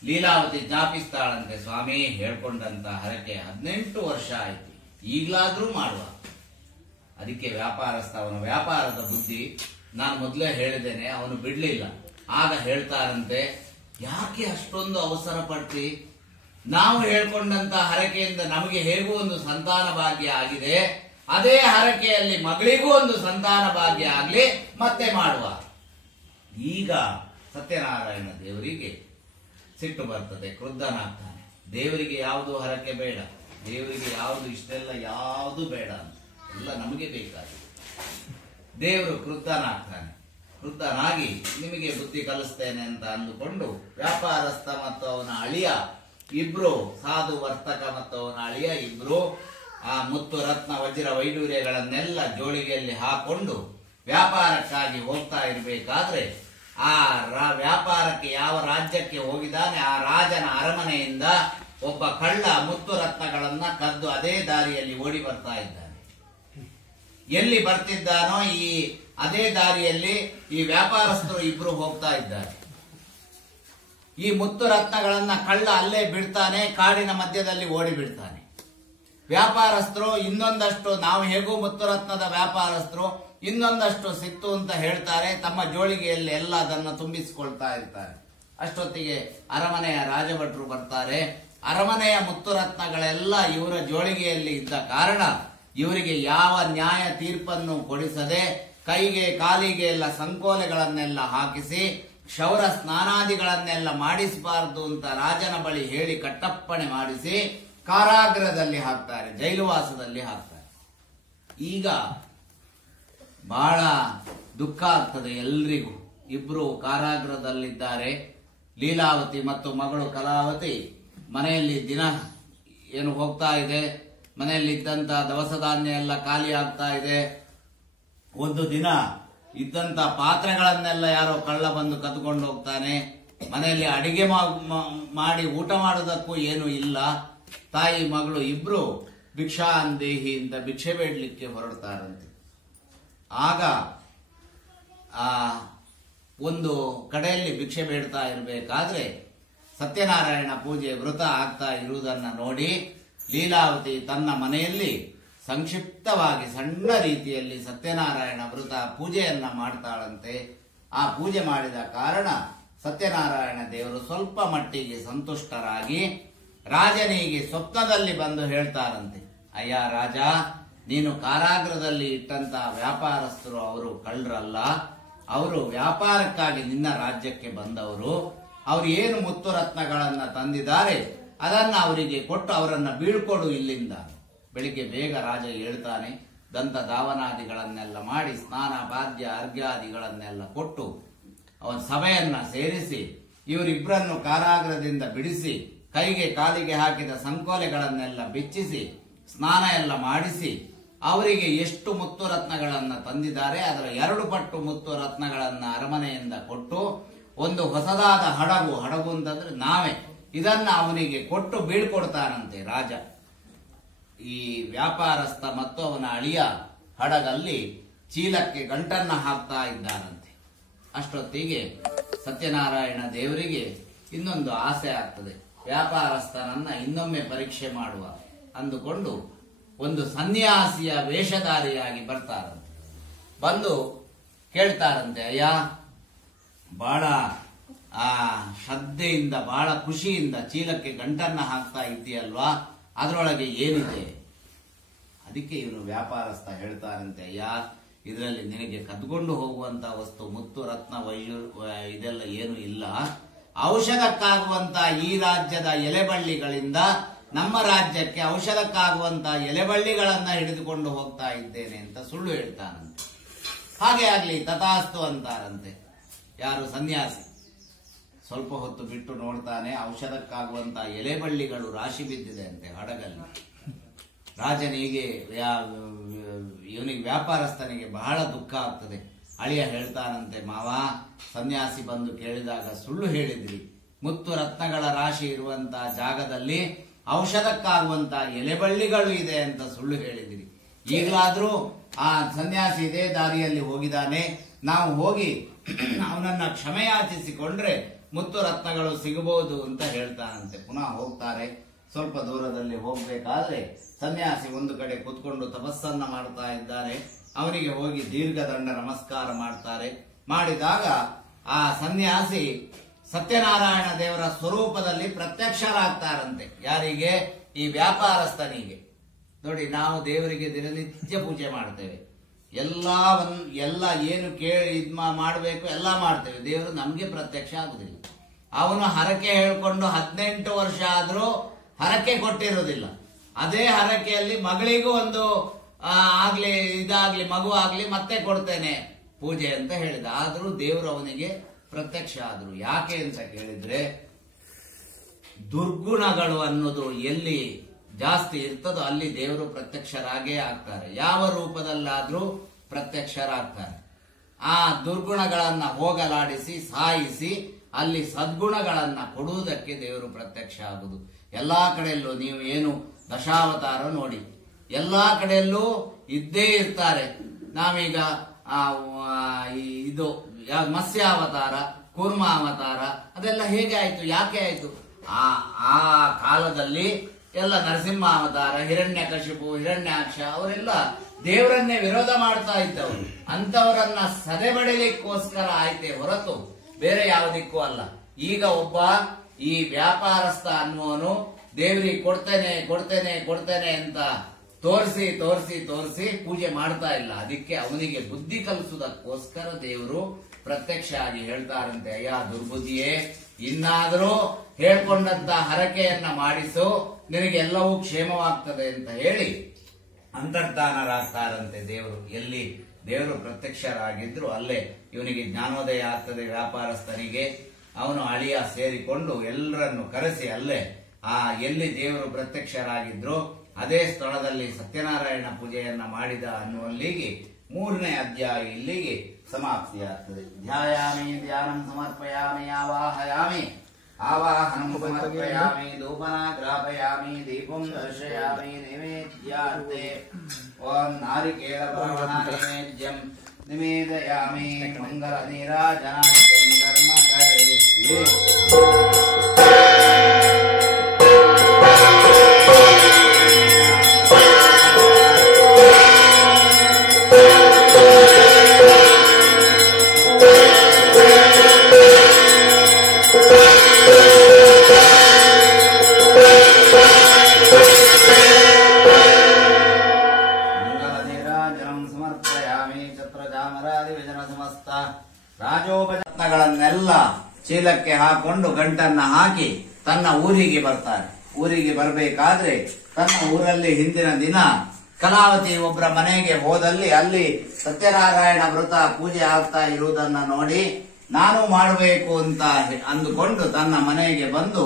ಲೀಲಾವತಿ ಜ್ಞಾಪಿಸ್ತಾಳಂತೆ, ಸ್ವಾಮಿ ಹೇಳ್ಕೊಂಡಂತ ಹರಕೆ 18 ವರ್ಷ ಆಯ್ತು, ಈಗಲಾದ್ರೂ ಮಾಡುವ. ಅದಕ್ಕೆ ವ್ಯಾಪಾರಸ್ಥ, ಅವನ ವ್ಯಾಪಾರದ ಬುದ್ಧಿ ನಾನು ಮೊದಲೇ ಹೇಳಿದ್ದೇನೆ, ಅವನು ಬಿಡ್ಲಿಲ್ಲ. ಆಗ ಹೇಳ್ತಾರಂತೆ, ಯಾಕೆ ಅಷ್ಟೊಂದು ಅವಸರ ಪಡ್ತಿ? ನಾವು ಹೇಳ್ಕೊಂಡಂತ ಹರಕೆಯಿಂದ ನಮಗೆ ಹೇಗೂ ಒಂದು ಸಂತಾನ ಭಾಗ್ಯ ಆಗಿದೆ, ಅದೇ ಹರಕೆಯಲ್ಲಿ ಮಗಳಿಗೂ ಒಂದು ಸಂತಾನ ಭಾಗ್ಯ ಆಗ್ಲಿ, ಮತ್ತೆ ಮಾಡುವ. ಈಗ ಸತ್ಯನಾರಾಯಣ ದೇವರಿಗೆ ಸಿಟ್ಟು ಬರ್ತದೆ, ಕ್ರುದ್ಧನಾಗ್ತಾನೆ. ದೇವರಿಗೆ ಯಾವುದು ಹರಕೆ ಬೇಡ, ದೇವರಿಗೆ ಯಾವುದು ಇಷ್ಟೆಲ್ಲ ಯಾವುದು ಬೇಡ ಅಂತ, ಎಲ್ಲ ನಮಗೆ ಬೇಕಾಗಿದೆ. ದೇವರು ಕ್ರುದ್ಧನಾಗ್ತಾನೆ. ಕ್ರುದ್ಧನಾಗಿ ನಿಮಗೆ ಬುದ್ಧಿ ಕಲಿಸ್ತೇನೆ ಅಂತ ಅಂದುಕೊಂಡು ವ್ಯಾಪಾರಸ್ಥ ಮತ್ತು ಅವನ ಅಳಿಯ ಇಬ್ರು, ಸಾಧು ವರ್ತಕ ಮತ್ತು ಅವನ ಅಳಿಯ ಇಬ್ರು ಆ ಮುತ್ತು ರತ್ನ ವಜ್ರ ವೈಡೂರ್ಯಗಳನ್ನೆಲ್ಲ ಜೋಳಿಗೆಯಲ್ಲಿ ಹಾಕೊಂಡು ವ್ಯಾಪಾರಕ್ಕಾಗಿ ಹೋಗ್ತಾ ಇರಬೇಕಾದ್ರೆ, ಆ ವ್ಯಾಪಾರಕ್ಕೆ ಯಾವ ರಾಜ್ಯಕ್ಕೆ ಹೋಗಿದ್ದಾನೆ ಆ ರಾಜನ ಅರಮನೆಯಿಂದ ಒಬ್ಬ ಕಳ್ಳ ಮುತ್ತು ರತ್ನಗಳನ್ನ ಕದ್ದು ಅದೇ ದಾರಿಯಲ್ಲಿ ಓಡಿ ಬರ್ತಾ ಇದ್ದಾನೆ. ಎಲ್ಲಿ ಬರ್ತಿದ್ದಾನೋ ಈ ಅದೇ ದಾರಿಯಲ್ಲಿ ಈ ವ್ಯಾಪಾರಸ್ಥರು ಇಬ್ರು ಹೋಗ್ತಾ ಇದ್ದಾರೆ. ಈ ಮುತ್ತು ರತ್ನಗಳನ್ನ ಕಳ್ಳ ಅಲ್ಲೇ ಬಿಡ್ತಾನೆ, ಕಾಡಿನ ಮಧ್ಯದಲ್ಲಿ ಓಡಿ ಬಿಡ್ತಾನೆ. ವ್ಯಾಪಾರಸ್ಥರು ಇನ್ನೊಂದಷ್ಟು, ನಾವು ಹೇಗೂ ಮುತ್ತು ರತ್ನದ ವ್ಯಾಪಾರಸ್ಥರು, ಇನ್ನೊಂದಷ್ಟು ಸಿಕ್ತು ಅಂತ ಹೇಳ್ತಾರೆ. ತಮ್ಮ ಜೋಳಿಗೆಯಲ್ಲಿ ಎಲ್ಲ ಅದನ್ನು ತುಂಬಿಸಿಕೊಳ್ತಾ ಇರ್ತಾರೆ. ಅಷ್ಟೊತ್ತಿಗೆ ಅರಮನೆಯ ರಾಜಭಟ್ರು ಬರ್ತಾರೆ. ಅರಮನೆಯ ಮುತ್ತು ರತ್ನಗಳೆಲ್ಲ ಇವರ ಜೋಳಿಗೆಯಲ್ಲಿ ಇದ್ದ ಕಾರಣ ಇವರಿಗೆ ಯಾವ ನ್ಯಾಯ ತೀರ್ಪನ್ನು ಕೊಡಿಸದೆ ಕೈಗೆ ಕಾಲಿಗೆ ಎಲ್ಲ ಸಂಕೋಲೆಗಳನ್ನೆಲ್ಲ ಹಾಕಿಸಿ ಕ್ಷೌರ ಸ್ನಾನಾದಿಗಳನ್ನೆಲ್ಲ ಮಾಡಿಸಬಾರದು ಅಂತ ರಾಜನ ಬಳಿ ಹೇಳಿ ಕಟ್ಟಪ್ಪಣೆ ಮಾಡಿಸಿ ಕಾರಾಗೃಹದಲ್ಲಿ ಹಾಕ್ತಾರೆ, ಜೈಲುವಾಸದಲ್ಲಿ ಹಾಕ್ತಾರೆ. ಈಗ ಬಹಳ ದುಃಖ ಆಗ್ತದೆ ಎಲ್ರಿಗೂ. ಇಬ್ರು ಕಾರಾಗೃಹದಲ್ಲಿದ್ದಾರೆ. ಲೀಲಾವತಿ ಮತ್ತು ಮಗಳು ಕಲಾವತಿ ಮನೆಯಲ್ಲಿ ದಿನ ಏನು ಹೋಗ್ತಾ ಇದೆ, ಮನೆಯಲ್ಲಿ ಇದ್ದಂತ ದವಸ ಧಾನ್ಯ ಎಲ್ಲ ಖಾಲಿ ಆಗ್ತಾ ಇದೆ. ಒಂದು ದಿನ ಇದ್ದಂತ ಪಾತ್ರೆಗಳನ್ನೆಲ್ಲ ಯಾರೋ ಕಳ್ಳ ಬಂದು ಕದ್ಕೊಂಡು ಹೋಗ್ತಾನೆ. ಮನೆಯಲ್ಲಿ ಅಡಿಗೆ ಮಾಡಿ ಊಟ ಮಾಡೋದಕ್ಕೂ ಏನು ಇಲ್ಲ. ತಾಯಿ ಮಗಳು ಇಬ್ರು ಭಿಕ್ಷಾಂದೇಹಿ ಅಂತ ಭಿಕ್ಷೆ ಬೇಡಲಿಕ್ಕೆ ಹೊರಡ್ತಾರಂತೆ. ಆಗ ಒಂದು ಕಡೆಯಲ್ಲಿ ಭಿಕ್ಷೆ ಬೇಡ್ತಾ ಇರಬೇಕಾದ್ರೆ ಸತ್ಯನಾರಾಯಣ ಪೂಜೆ ವೃತ ಆಗ್ತಾ ಇರುವುದನ್ನ ನೋಡಿ ಲೀಲಾವತಿ ತನ್ನ ಮನೆಯಲ್ಲಿ ಸಂಕ್ಷಿಪ್ತವಾಗಿ ಸಣ್ಣ ರೀತಿಯಲ್ಲಿ ಸತ್ಯನಾರಾಯಣ ವೃತ ಪೂಜೆಯನ್ನ ಮಾಡ್ತಾಳಂತೆ. ಆ ಪೂಜೆ ಮಾಡಿದ ಕಾರಣ ಸತ್ಯನಾರಾಯಣ ದೇವರು ಸ್ವಲ್ಪ ಮಟ್ಟಿಗೆ ಸಂತುಷ್ಟರಾಗಿ ರಾಜನಿಗೆ ಸ್ವಪ್ನದಲ್ಲಿ ಬಂದು ಹೇಳ್ತಾರಂತೆ, ಅಯ್ಯ ರಾಜ, ನೀನು ಕಾರಾಗೃಹದಲ್ಲಿ ಇಟ್ಟಂತ ವ್ಯಾಪಾರಸ್ಥರು ಅವರು ಕಳ್ಳರಲ್ಲ, ಅವರು ವ್ಯಾಪಾರಕ್ಕಾಗಿ ನಿನ್ನ ರಾಜ್ಯಕ್ಕೆ ಬಂದವರು. ಅವರು ಏನು ಮುತ್ತು ರತ್ನಗಳನ್ನ ತಂದಿದ್ದಾರೆ ಅದನ್ನ ಅವರಿಗೆ ಕೊಟ್ಟು ಅವರನ್ನ ಬೀಳ್ಕೊಡು ಇಲ್ಲಿಂದ. ಬೆಳಿಗ್ಗೆ ಬೇಗ ರಾಜ ಹೇಳ್ತಾನೆ. ದಂತ ಧಾವನಾದಿಗಳನ್ನೆಲ್ಲ ಮಾಡಿ ಸ್ನಾನ ಪಾದ್ಯ ಅರ್ಘ್ಯಾದಿಗಳನ್ನೆಲ್ಲ ಕೊಟ್ಟು ಅವನ ಸಭೆಯನ್ನ ಸೇರಿಸಿ ಇವರಿಬ್ಬರನ್ನು ಕಾರಾಗೃಹದಿಂದ ಬಿಡಿಸಿ ಕೈಗೆ ಕಾಲಿಗೆ ಹಾಕಿದ ಸಂಕೋಲೆಗಳನ್ನೆಲ್ಲ ಬಿಚ್ಚಿಸಿ ಸ್ನಾನ ಎಲ್ಲ ಮಾಡಿಸಿ ಅವರಿಗೆ ಎಷ್ಟು ಮುತ್ತು ರತ್ನಗಳನ್ನ ತಂದಿದ್ದಾರೆ ಅದರ 2 ಪಟ್ಟು ಮುತ್ತು ರತ್ನಗಳನ್ನ ಅರಮನೆಯಿಂದ ಕೊಟ್ಟು ಒಂದು ಹೊಸದಾದ ಹಡಗು ಅಂತಂದ್ರೆ ನಾವೇ ಇದನ್ನ ಅವನಿಗೆ ಕೊಟ್ಟು ಬೀಳ್ಕೊಡ್ತಾನಂತೆ ರಾಜ. ಈ ವ್ಯಾಪಾರಸ್ಥ ಮತ್ತು ಅವನ ಅಳಿಯ ಹಡಗಲ್ಲಿ ಚೀಲಕ್ಕೆ ಗಂಟನ್ನ ಹಾಕ್ತಾ ಇದ್ದಾನಂತೆ. ಅಷ್ಟೊತ್ತಿಗೆ ಸತ್ಯನಾರಾಯಣ ದೇವರಿಗೆ ಇನ್ನೊಂದು ಆಸೆ ಆಗ್ತದೆ, ವ್ಯಾಪಾರಸ್ಥನನ್ನ ಇನ್ನೊಮ್ಮೆ ಪರೀಕ್ಷೆ ಮಾಡುವ ಅಂದುಕೊಂಡು ಒಂದು ಸನ್ಯಾಸಿಯ ವೇಷಧಾರಿಯಾಗಿ ಬರ್ತಾರಂತೆ. ಬಂದು ಕೇಳ್ತಾರಂತೆ, ಅಯ್ಯ ಬಹಳ ಶ್ರದ್ಧೆಯಿಂದ ಬಹಳ ಖುಷಿಯಿಂದ ಚೀಲಕ್ಕೆ ಗಂಟನ್ನ ಹಾಕ್ತಾ ಇದ್ದೀಯಲ್ವಾ, ಅದರೊಳಗೆ ಏನಿದೆ? ಅದಕ್ಕೆ ಇವನು ವ್ಯಾಪಾರಸ್ಥ ಹೇಳ್ತಾರಂತೆ, ಅಯ್ಯ ಇದರಲ್ಲಿ ನಿನಗೆ ಕದ್ಕೊಂಡು ಹೋಗುವಂತ ವಸ್ತು ಮುತ್ತು ರತ್ನ ಇದೆಲ್ಲ ಏನು ಇಲ್ಲ. ಔಷಧಕ್ಕಾಗುವಂತ ಈ ರಾಜ್ಯದ ಎಲೆಬಳ್ಳಿಗಳಿಂದ ನಮ್ಮ ರಾಜ್ಯಕ್ಕೆ ಔಷಧಕ್ಕಾಗುವಂತ ಎಲೆಬಳ್ಳಿಗಳನ್ನ ಹಿಡಿದುಕೊಂಡು ಹೋಗ್ತಾ ಇದ್ದೇನೆ ಅಂತ ಸುಳ್ಳು ಹೇಳ್ತಾನಂತೆ. ಹಾಗೆ ಆಗ್ಲಿ ತಥಾಸ್ತು ಅಂತಾರಂತೆ ಯಾರು ಸನ್ಯಾಸಿ. ಸ್ವಲ್ಪ ಹೊತ್ತು ಬಿಟ್ಟು ನೋಡ್ತಾನೆ, ಔಷಧಕ್ಕಾಗುವಂತ ಎಲೆಬಳ್ಳಿಗಳು ರಾಶಿ ಬಿದ್ದಿದೆ ಅಂತೆ ಹಡಗಲ್ಲಿ. ರಾಜನಿಗೆ ಇವನಿಗೆ ವ್ಯಾಪಾರಸ್ಥನಿಗೆ ಬಹಳ ದುಃಖ ಆಗ್ತದೆ. ಅಳಿಯ ಹೇಳ್ತಾನಂತೆ, ಮಾವ ಸನ್ಯಾಸಿ ಬಂದು ಕೇಳಿದಾಗ ಸುಳ್ಳು ಹೇಳಿದ್ರಿ, ಮುತ್ತು ರತ್ನಗಳ ರಾಶಿ ಇರುವಂತಹ ಜಾಗದಲ್ಲಿ ಔಷಧಕ್ಕಾಗುವಂತ ಎಲೆಬಳ್ಳಿಗಳು ಇದೆ ಅಂತ ಸುಳ್ಳು ಹೇಳಿದಿರಿ. ಈಗಲಾದ್ರೂ ಆ ಸನ್ಯಾಸಿ ಇದೇ ದಾರಿಯಲ್ಲಿ ಹೋಗಿದ್ದಾನೆ, ನಾವು ಹೋಗಿ ಅವನನ್ನ ಕ್ಷಮೆಯಾಚಿಸಿಕೊಂಡ್ರೆ ಮುತ್ತು ರತ್ನಗಳು ಸಿಗಬಹುದು ಅಂತ ಹೇಳ್ತಾನಂತೆ. ಪುನಃ ಹೋಗ್ತಾರೆ. ಸ್ವಲ್ಪ ದೂರದಲ್ಲಿ ಹೋಗ್ಬೇಕಾದ್ರೆ ಸನ್ಯಾಸಿ ಒಂದು ಕಡೆ ಕೂತ್ಕೊಂಡು ತಪಸ್ಸನ್ನ ಮಾಡ್ತಾ ಇದ್ದಾನೆ. ಅವನಿಗೆ ಹೋಗಿ ದೀರ್ಘದಂಡ ನಮಸ್ಕಾರ ಮಾಡ್ತಾರೆ. ಮಾಡಿದಾಗ ಆ ಸನ್ಯಾಸಿ ಸತ್ಯನಾರಾಯಣ ದೇವರ ಸ್ವರೂಪದಲ್ಲಿ ಪ್ರತ್ಯಕ್ಷರಾಗ್ತಾರಂತೆ. ಯಾರಿಗೆ? ಈ ವ್ಯಾಪಾರಸ್ಥನಿಗೆ. ನೋಡಿ, ನಾವು ದೇವರಿಗೆ ದಿನನಿತ್ಯ ಪೂಜೆ ಮಾಡ್ತೇವೆ, ಎಲ್ಲ ಏನು ಕೇಳಿ ಮಾಡಬೇಕು ಎಲ್ಲ ಮಾಡ್ತೇವೆ, ದೇವರು ನಮ್ಗೆ ಪ್ರತ್ಯಕ್ಷ ಆಗುದಿಲ್ಲ. ಅವನು ಹರಕೆ ಹೇಳ್ಕೊಂಡು 18 ವರ್ಷ ಆದ್ರೂ ಹರಕೆ ಕೊಟ್ಟಿರುವುದಿಲ್ಲ. ಅದೇ ಹರಕೆಯಲ್ಲಿ ಮಗಳಿಗೂ ಒಂದು ಆಗ್ಲಿ ಇದಾಗ್ಲಿ ಮಗು ಆಗ್ಲಿ ಮತ್ತೆ ಕೊಡ್ತೇನೆ ಪೂಜೆ ಅಂತ ಹೇಳಿದ. ಆದ್ರೂ ದೇವರು ಅವನಿಗೆ ಪ್ರತ್ಯಕ್ಷ ಆದ್ರು. ಯಾಕೆ ಅಂತ ಕೇಳಿದ್ರೆ, ದುರ್ಗುಣಗಳು ಅನ್ನೋದು ಎಲ್ಲಿ ಜಾಸ್ತಿ ಇರ್ತದೋ ಅಲ್ಲಿ ದೇವರು ಪ್ರತ್ಯಕ್ಷರಾಗೇ ಆಗ್ತಾರೆ. ಯಾವ ರೂಪದಲ್ಲಾದ್ರೂ ಪ್ರತ್ಯಕ್ಷರಾಗ್ತಾರೆ. ಆ ದುರ್ಗುಣಗಳನ್ನ ಹೋಗಲಾಡಿಸಿ ಸಾಯಿಸಿ ಅಲ್ಲಿ ಸದ್ಗುಣಗಳನ್ನ ಕೊಡುವುದಕ್ಕೆ ದೇವರು ಪ್ರತ್ಯಕ್ಷ ಆಗುದು. ಎಲ್ಲಾ ಕಡೆಯಲ್ಲೂ ನೀವು ಏನು ದಶಾವತಾರ ನೋಡಿ, ಎಲ್ಲಾ ಕಡೆಯಲ್ಲೂ ಇದ್ದೇ ಇರ್ತಾರೆ. ನಾವೀಗ ಇದು ಮತ್ಸ್ಯಾವತಾರ, ಕೂರ್ಮಾವತಾರ ಅದೆಲ್ಲ ಹೇಗೆ ಆಯ್ತು, ಯಾಕೆ ಆಯ್ತು? ಆ ಕಾಲದಲ್ಲಿ ಎಲ್ಲ ನರಸಿಂಹಾವತಾರ, ಹಿರಣ್ಯಕಶಿಪು, ಹಿರಣ್ಯಾಕ್ಷ ಅವರೆಲ್ಲ ದೇವರನ್ನೇ ವಿರೋಧ ಮಾಡ್ತಾ ಇದ್ದವರು. ಅಂತವರನ್ನ ಸದೆಬಡಿಲಿಕ್ಕೋಸ್ಕರ ಆಯ್ತೆ ಹೊರತು ಬೇರೆ ಯಾವುದಕ್ಕೂ ಅಲ್ಲ. ಈಗ ಒಬ್ಬ ಈ ವ್ಯಾಪಾರಸ್ಥ ಅನ್ನುವನು ದೇವರಿಗೆ ಕೊಡ್ತೇನೆ ಅಂತ ತೋರಿಸಿ ಪೂಜೆ ಮಾಡ್ತಾ ಇಲ್ಲ. ಅದಕ್ಕೆ ಅವನಿಗೆ ಬುದ್ಧಿ ಕಲಿಸುವುದಕ್ಕೋಸ್ಕರ ದೇವರು ಪ್ರತ್ಯಕ್ಷ ಆಗಿ ಹೇಳ್ತಾರಂತೆ, ಅಯ್ಯ ದುರ್ಬುದ್ಧಿಯೇ, ಇನ್ನಾದರೂ ಹೇಳ್ಕೊಂಡಂತ ಹರಕೆಯನ್ನ ಮಾಡಿಸು, ನಿನಗೆಲ್ಲವೂ ಕ್ಷೇಮವಾಗ್ತದೆ ಅಂತ ಹೇಳಿ ಅಂತರ್ಧಾನರಾಗ್ತಾರಂತೆ ದೇವರು. ಎಲ್ಲಿ ದೇವರು ಪ್ರತ್ಯಕ್ಷರಾಗಿದ್ರು ಅಲ್ಲೇ ಇವನಿಗೆ ಜ್ಞಾನೋದಯ ಆಗ್ತದೆ. ವ್ಯಾಪಾರಸ್ಥನಿಗೆ ಅವನು ಅಳಿಯ ಸೇರಿಕೊಂಡು ಎಲ್ಲರನ್ನು ಕರೆಸಿ ಅಲ್ಲೇ ಎಲ್ಲಿ ದೇವರು ಪ್ರತ್ಯಕ್ಷರಾಗಿದ್ರು ಅದೇ ಸ್ಥಳದಲ್ಲಿ ಸತ್ಯನಾರಾಯಣ ಪೂಜೆಯನ್ನ ಮಾಡಿದ ಅನ್ನುವಲ್ಲಿಗೆ 3ನೇ ಅಧ್ಯಾಯ ಇಲ್ಲಿಗೆ ಸಮಾಪ್ತಿಯಾಗ್ತದೆ. ಧ್ಯಾಯಾಮಿ ಧ್ಯಾನಂ ಸಮರ್ಪಯಾಮಿ ಆವಾಹಯಾಮಿ ಆವಾಹನಂ ಸಮರ್ಪಯಾಮಿ ಧೂಪನಾಗ್ರಾಪಯಾಮಿ ದೀಪಂ ದರ್ಶಯಾಮಿ ನೈವೇದ್ಯಾರ್ತೆ ಓಂ ನಾರಿಕೇಳ ಬ್ರಾಹ್ಮಣ ನೈವೇದ್ಯಂ ನಿವೇದಯಾಮಿ ಮಂಗಲ ನೀರಾಜನಾರ್ಥ ಕರ್ಮ ಕರಿಷ್ಯೆ. ರಾಜೋಪರತ್ನಗಳನ್ನೆಲ್ಲ ಚೀಲಕ್ಕೆ ಹಾಕೊಂಡು ಗಂಟನ್ನ ಹಾಕಿ ತನ್ನ ಊರಿಗೆ ಬರ್ತಾರೆ. ಊರಿಗೆ ಬರಬೇಕಾದ್ರೆ ತನ್ನ ಊರಲ್ಲಿ ಹಿಂದಿನ ದಿನ ಕಲಾವತಿ ಒಬ್ಬರ ಮನೆಗೆ ಹೋದಲ್ಲಿ ಅಲ್ಲಿ ಸತ್ಯನಾರಾಯಣ ವ್ರತ ಪೂಜೆ ಆಗ್ತಾ ಇರುವುದನ್ನ ನೋಡಿ ನಾನು ಮಾಡಬೇಕು ಅಂತ ಅಂದುಕೊಂಡು ತನ್ನ ಮನೆಗೆ ಬಂದು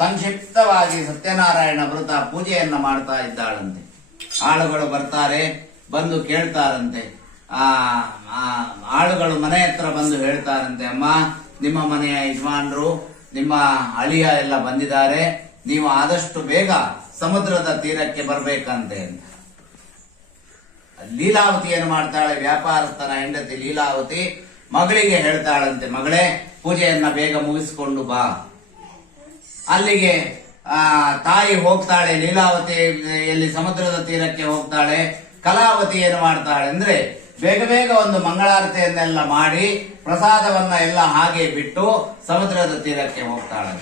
ಸಂಕ್ಷಿಪ್ತವಾಗಿ ಸತ್ಯನಾರಾಯಣ ವ್ರತ ಪೂಜೆಯನ್ನ ಮಾಡ್ತಾ ಇದ್ದಾಳಂತೆ. ಆಳುಗಳು ಬರ್ತಾರೆ, ಬಂದು ಕೇಳ್ತಾರಂತೆ. ಆಳುಗಳು ಮನೆ ಹತ್ರ ಬಂದು ಹೇಳ್ತಾರಂತೆ, ಅಮ್ಮ ನಿಮ್ಮ ಮನೆಯ ಯಜಮಾನರು ನಿಮ್ಮ ಅಳಿಯ ಎಲ್ಲ ಬಂದಿದ್ದಾರೆ, ನೀವು ಆದಷ್ಟು ಬೇಗ ಸಮುದ್ರದ ತೀರಕ್ಕೆ ಬರ್ಬೇಕಂತೆ ಅಂತ. ಲೀಲಾವತಿ ಏನು ಮಾಡ್ತಾಳೆ, ವ್ಯಾಪಾರಸ್ಥನ ಹೆಂಡತಿ ಲೀಲಾವತಿ ಮಗಳಿಗೆ ಹೇಳ್ತಾಳಂತೆ, ಮಗಳೇ ಪೂಜೆಯನ್ನ ಬೇಗ ಮುಗಿಸಿಕೊಂಡು ಬಾ. ಅಲ್ಲಿಗೆ ತಾಯಿ ಹೋಗ್ತಾಳೆ, ಲೀಲಾವತಿ ಎಲ್ಲಿ ಸಮುದ್ರದ ತೀರಕ್ಕೆ ಹೋಗ್ತಾಳೆ. ಕಲಾವತಿ ಏನು ಮಾಡ್ತಾಳೆ ಅಂದ್ರೆ ಬೇಗ ಬೇಗ ಒಂದು ಮಂಗಳಾರತಿಯನ್ನೆಲ್ಲ ಮಾಡಿ ಪ್ರಸಾದವನ್ನ ಎಲ್ಲ ಹಾಗೆ ಬಿಟ್ಟು ಸಮುದ್ರದ ತೀರಕ್ಕೆ ಹೋಗ್ತಾಳೆ.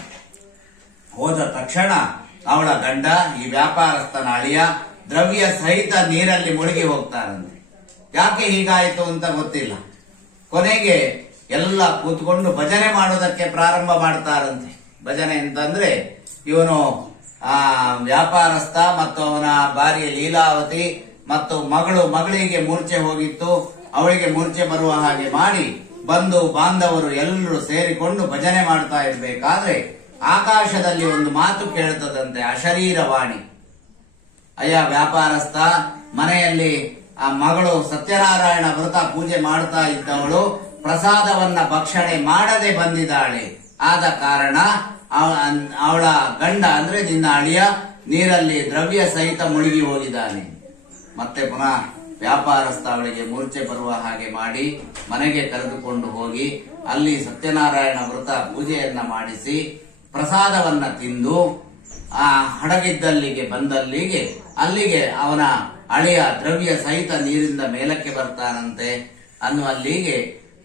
ಹೋದ ತಕ್ಷಣ ಅವಳ ಗಂಡ ಈ ವ್ಯಾಪಾರಸ್ಥನ ಅಳಿಯ ದ್ರವ್ಯ ಸಹಿತ ನೀರಲ್ಲಿ ಮುಳುಗಿ ಹೋಗ್ತಾರಂತೆ. ಯಾಕೆ ಹೀಗಾಯಿತು ಅಂತ ಗೊತ್ತಿಲ್ಲ. ಕೊನೆಗೆ ಎಲ್ಲ ಕೂತ್ಕೊಂಡು ಭಜನೆ ಮಾಡೋದಕ್ಕೆ ಪ್ರಾರಂಭ ಮಾಡ್ತಾರಂತೆ. ಭಜನೆ ಅಂತಂದ್ರೆ ಇವನು ವ್ಯಾಪಾರಸ್ಥ ಮತ್ತು ಅವನ ಭಾರ್ಯ ಲೀಲಾವತಿ ಮತ್ತು ಮಗಳಿಗೆ ಮೂರ್ಛೆ ಹೋಗಿತ್ತು, ಅವಳಿಗೆ ಮೂರ್ಛೆ ಬರುವ ಹಾಗೆ ಮಾಡಿ ಬಂಧು ಬಾಂಧವರು ಎಲ್ಲರೂ ಸೇರಿಕೊಂಡು ಭಜನೆ ಮಾಡ್ತಾ ಇರ್ಬೇಕಾದ್ರೆ ಆಕಾಶದಲ್ಲಿ ಒಂದು ಮಾತು ಕೇಳ್ತದಂತೆ, ಅಶರೀರವಾಣಿ. ಅಯ್ಯ ವ್ಯಾಪಾರಸ್ಥ, ಮನೆಯಲ್ಲಿ ಆ ಮಗಳು ಸತ್ಯನಾರಾಯಣ ವ್ರತ ಪೂಜೆ ಮಾಡ್ತಾ ಇದ್ದವಳು ಪ್ರಸಾದವನ್ನ ಭಕ್ಷಣೆ ಮಾಡದೆ ಬಂದಿದ್ದಾಳೆ. ಆದ ಕಾರಣ ಅವಳ ಗಂಡ ಅಂದ್ರೆ ನಿನ್ನ ಅಳಿಯ ನೀರಲ್ಲಿ ದ್ರವ್ಯ ಸಹಿತ ಮುಳುಗಿ ಹೋಗಿದ್ದಾನೆ. ಮತ್ತೆ ಪುನಃ ವ್ಯಾಪಾರಸ್ಥ ಅವಳಿಗೆ ಮೂರ್ಛೆ ಬರುವ ಹಾಗೆ ಮಾಡಿ ಮನೆಗೆ ಕರೆದುಕೊಂಡು ಹೋಗಿ ಅಲ್ಲಿ ಸತ್ಯನಾರಾಯಣ ವ್ರತ ಪೂಜೆಯನ್ನ ಮಾಡಿಸಿ ಪ್ರಸಾದವನ್ನ ತಿಂದು ಆ ಹಡಗಿದ್ದಲ್ಲಿಗೆ ಬಂದಲ್ಲಿಗೆ ಅಲ್ಲಿಗೆ ಅವನ ಅಳಿಯ ದ್ರವ್ಯ ಸಹಿತ ನೀರಿಂದ ಮೇಲಕ್ಕೆ ಬರ್ತಾನಂತೆ ಅನ್ನುವಲ್ಲಿಗೆ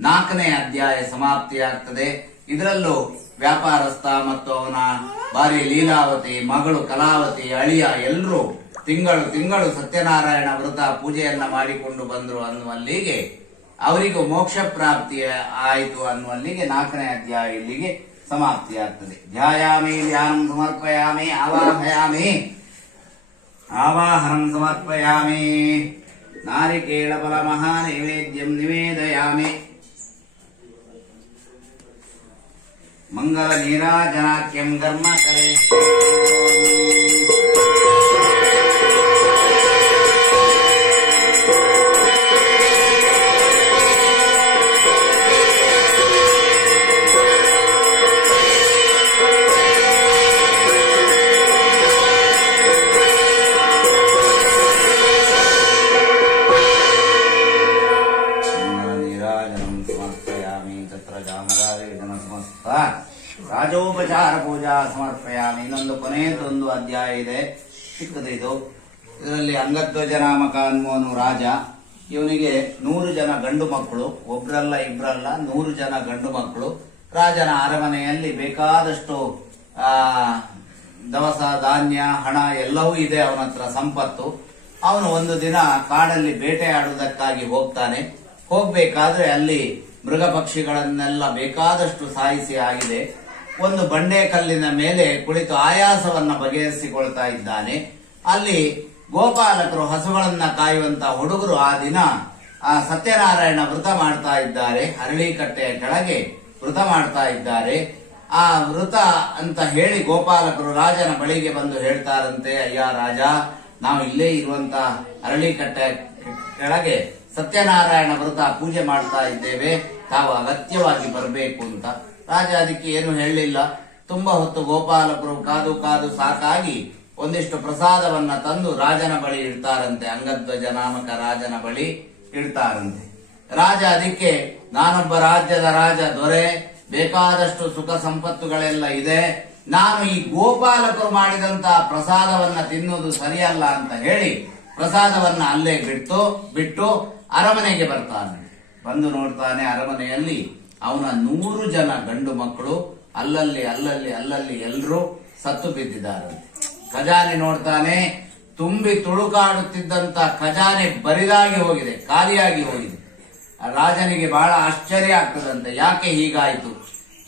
4ನೇ ಅಧ್ಯಾಯ ಸಮಾಪ್ತಿಯಾಗ್ತದೆ. ಇದರಲ್ಲೂ ವ್ಯಾಪಾರಸ್ಥ ಮತ್ತು ಅವನ ಭಾರ್ಯ ಲೀಲಾವತಿ, ಮಗಳು ಕಲಾವತಿ, ಅಳಿಯ ಎಲ್ಲರೂ ತಿಂಗಳು ಸತ್ಯನಾರಾಯಣ ವ್ರತ ಪೂಜೆಯನ್ನ ಮಾಡಿಕೊಂಡು ಬಂದ್ರು ಅನ್ನುವಲ್ಲಿಗೆ ಅವರಿಗೂ ಮೋಕ್ಷ ಪ್ರಾಪ್ತಿ ಆಯಿತು ಅನ್ನುವಲ್ಲಿಗೆ 4ನೇ ಅಧ್ಯಾಯ ಇಲ್ಲಿಗೆ ಸಮಾಪ್ತಿಯಾಗ್ತದೆ. ಧ್ಯಾಯಾಮಿ ಧ್ಯಾನಂ ಸಮರ್ಪಯಾಮಿ ಆವಾಹನಂ ಸಮರ್ಪಯಾಮಿ ನಾರಿಕೇಳ ಫಲ ಮಹಾ ನೈವೇದ್ಯಂ ನಿವೇದಯಾಮಿ ಮಂಗಲ ನೀರಾಜನಾಖ್ಯಂ ಕರ್ಮ ಕರೆ ರಾಜೋಪಚಾರ ಪೂಜಾ ಸಮರ್ಪಯಾಮಿ. ಇನ್ನೊಂದು ಕೊನೆಯದೊಂದು ಅಧ್ಯಾಯ ಇದೆ, ಚಿಕ್ಕದಿದು. ಇದರಲ್ಲಿ ಅಂಗಧ್ವಜ ನಾಮಕ ಅನ್ನುವನು ರಾಜ. ಇವನಿಗೆ 100 ಜನ ಗಂಡು ಮಕ್ಕಳು, ಒಬ್ರಲ್ಲ ಇಬ್ರಲ್ಲ 100 ಜನ ಗಂಡು ಮಕ್ಕಳು. ರಾಜನ ಅರಮನೆಯಲ್ಲಿ ಬೇಕಾದಷ್ಟು ದವಸ ಧಾನ್ಯ ಹಣ ಎಲ್ಲವೂ ಇದೆ ಅವನ ಹತ್ರ, ಸಂಪತ್ತು. ಅವನು ಒಂದು ದಿನ ಕಾಡಲ್ಲಿ ಬೇಟೆಯಾಡುವುದಕ್ಕಾಗಿ ಹೋಗ್ತಾನೆ. ಹೋಗ್ಬೇಕಾದ್ರೆ ಅಲ್ಲಿ ಮೃಗ ಪಕ್ಷಿಗಳನ್ನೆಲ್ಲ ಬೇಕಾದಷ್ಟು ಸಾಯಿಸಿ ಆಗಿದೆ. ಒಂದು ಬಂಡೆ ಕಲ್ಲಿನ ಮೇಲೆ ಕುಳಿತು ಆಯಾಸವನ್ನ ಬಗೆಹರಿಸಿಕೊಳ್ತಾ ಇದ್ದಾನೆ. ಅಲ್ಲಿ ಗೋಪಾಲಕರು ಹಸುಗಳನ್ನ ಕಾಯುವಂತ ಹುಡುಗರು ಆ ದಿನ ಸತ್ಯನಾರಾಯಣ ವ್ರತ ಮಾಡ್ತಾ ಇದ್ದಾರೆ. ಅರಳಿಕಟ್ಟೆಯ ಕೆಳಗೆ ವ್ರತ ಮಾಡ್ತಾ ಇದ್ದಾರೆ. ಆ ವ್ರತ ಅಂತ ಹೇಳಿ ಗೋಪಾಲಕರು ರಾಜನ ಬಳಿಗೆ ಬಂದು ಹೇಳ್ತಾರಂತೆ, ಅಯ್ಯ ರಾಜ, ನಾವು ಇಲ್ಲೇ ಇರುವಂತ ಅರಳಿಕಟ್ಟೆಯ ಕೆಳಗೆ ಸತ್ಯನಾರಾಯಣ ವ್ರತ ಪೂಜೆ ಮಾಡ್ತಾ ಇದ್ದೇವೆ, ತಾವು ಅಗತ್ಯವಾಗಿ ಬರಬೇಕು ಅಂತ. ರಾಜ ಅದಕ್ಕೆ ಏನು ಹೇಳಲಿಲ್ಲ. ತುಂಬಾ ಹೊತ್ತು ಗೋಪಾಲಕರು ಕಾದು ಕಾದು ಸಾಕಾಗಿ ಒಂದಿಷ್ಟು ಪ್ರಸಾದವನ್ನ ತಂದು ರಾಜನ ಬಳಿ ಇಡ್ತಾರಂತೆ. ಅಂಗಧ್ವಜ ನಾಮಕ ರಾಜನ ಬಳಿ ಇಡ್ತಾರಂತೆ. ರಾಜ ಅದಕ್ಕೆ, ನಾನೊಬ್ಬ ರಾಜ್ಯದ ರಾಜ, ದೊರೆ, ಬೇಕಾದಷ್ಟು ಸುಖ ಸಂಪತ್ತುಗಳೆಲ್ಲ ಇದೆ, ನಾನು ಈ ಗೋಪಾಲಕರು ಮಾಡಿದಂತಹ ಪ್ರಸಾದವನ್ನ ತಿನ್ನುವುದು ಸರಿಯಲ್ಲ ಅಂತ ಹೇಳಿ ಪ್ರಸಾದವನ್ನ ಅಲ್ಲೇ ಬಿಟ್ಟು ಅರಮನೆಗೆ ಬರ್ತಾನೆ. ಬಂದು ನೋಡ್ತಾನೆ, ಅರಮನೆಯಲ್ಲಿ ಅವನ 100 ಜನ ಗಂಡು ಮಕ್ಕಳು ಅಲ್ಲಲ್ಲಿ ಎಲ್ಲರೂ ಸತ್ತು ಬಿದ್ದಿದ್ದಾರಂತೆ. ಖಜಾನೆ ನೋಡ್ತಾನೆ, ತುಂಬಿ ತುಳುಕಾಡುತ್ತಿದ್ದಂತ ಖಜಾನೆ ಬರಿದಾಗಿ ಹೋಗಿದೆ, ಖಾಲಿಯಾಗಿ ಹೋಗಿದೆ. ರಾಜನಿಗೆ ಬಹಳ ಆಶ್ಚರ್ಯ ಆಗ್ತದಂತೆ, ಯಾಕೆ ಹೀಗಾಯಿತು,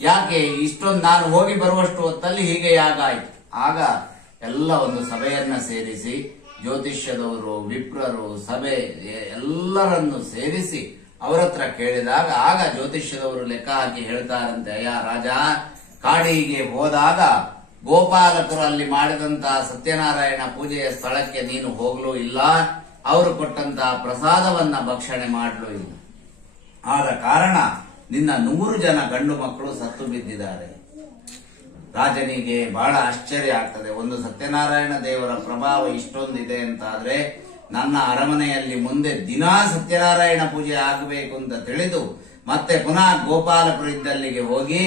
ಯಾಕೆ ಇಷ್ಟೊಂದು ನಾನು ಹೋಗಿ ಬರುವಷ್ಟು ಹೊತ್ತಲ್ಲಿ ಹೀಗೆ ಯಾಗಾಯಿತು. ಆಗ ಎಲ್ಲ ಒಂದು ಸಭೆಯನ್ನ ಸೇರಿಸಿ ಜ್ಯೋತಿಷ್ಯದವರು, ವಿಪ್ರರು, ಸಭೆ ಎಲ್ಲರನ್ನು ಸೇರಿಸಿ ಅವರ ಹತ್ರ ಕೇಳಿದಾಗ ಆಗ ಜ್ಯೋತಿಷ್ಯದವರು ಲೆಕ್ಕ ಹಾಕಿ ಹೇಳ್ತಾರಂತೆ, ಅಯ್ಯ ರಾಜ, ಕಾಡಿಗೆ ಹೋದಾಗ ಗೋಪಾಲಕರು ಅಲ್ಲಿ ಮಾಡಿದಂತಹ ಸತ್ಯನಾರಾಯಣ ಪೂಜೆಯ ಸ್ಥಳಕ್ಕೆ ನೀನು ಹೋಗಲೂ ಇಲ್ಲ, ಅವರು ಕೊಟ್ಟಂತಹ ಪ್ರಸಾದವನ್ನ ಭಕ್ಷಣೆ ಮಾಡಲೂ ಇಲ್ಲ. ಆದ ಕಾರಣ ನಿನ್ನ 100 ಜನ ಗಂಡು ಮಕ್ಕಳು ಸತ್ತು ಬಿದ್ದಿದ್ದಾರೆ. ರಾಜನಿಗೆ ಬಹಳ ಆಶ್ಚರ್ಯ ಆಗ್ತದೆ. ಒಂದು ಸತ್ಯನಾರಾಯಣ ದೇವರ ಪ್ರಭಾವ ಇಷ್ಟೊಂದಿದೆ ಅಂತಾದ್ರೆ ನನ್ನ ಅರಮನೆಯಲ್ಲಿ ಮುಂದೆ ದಿನಾ ಸತ್ಯನಾರಾಯಣ ಪೂಜೆ ಆಗಬೇಕು ಅಂತ ತಿಳಿದು ಮತ್ತೆ ಪುನಃ ಗೋಪಾಲಕರು ಇದ್ದಲ್ಲಿಗೆ ಹೋಗಿ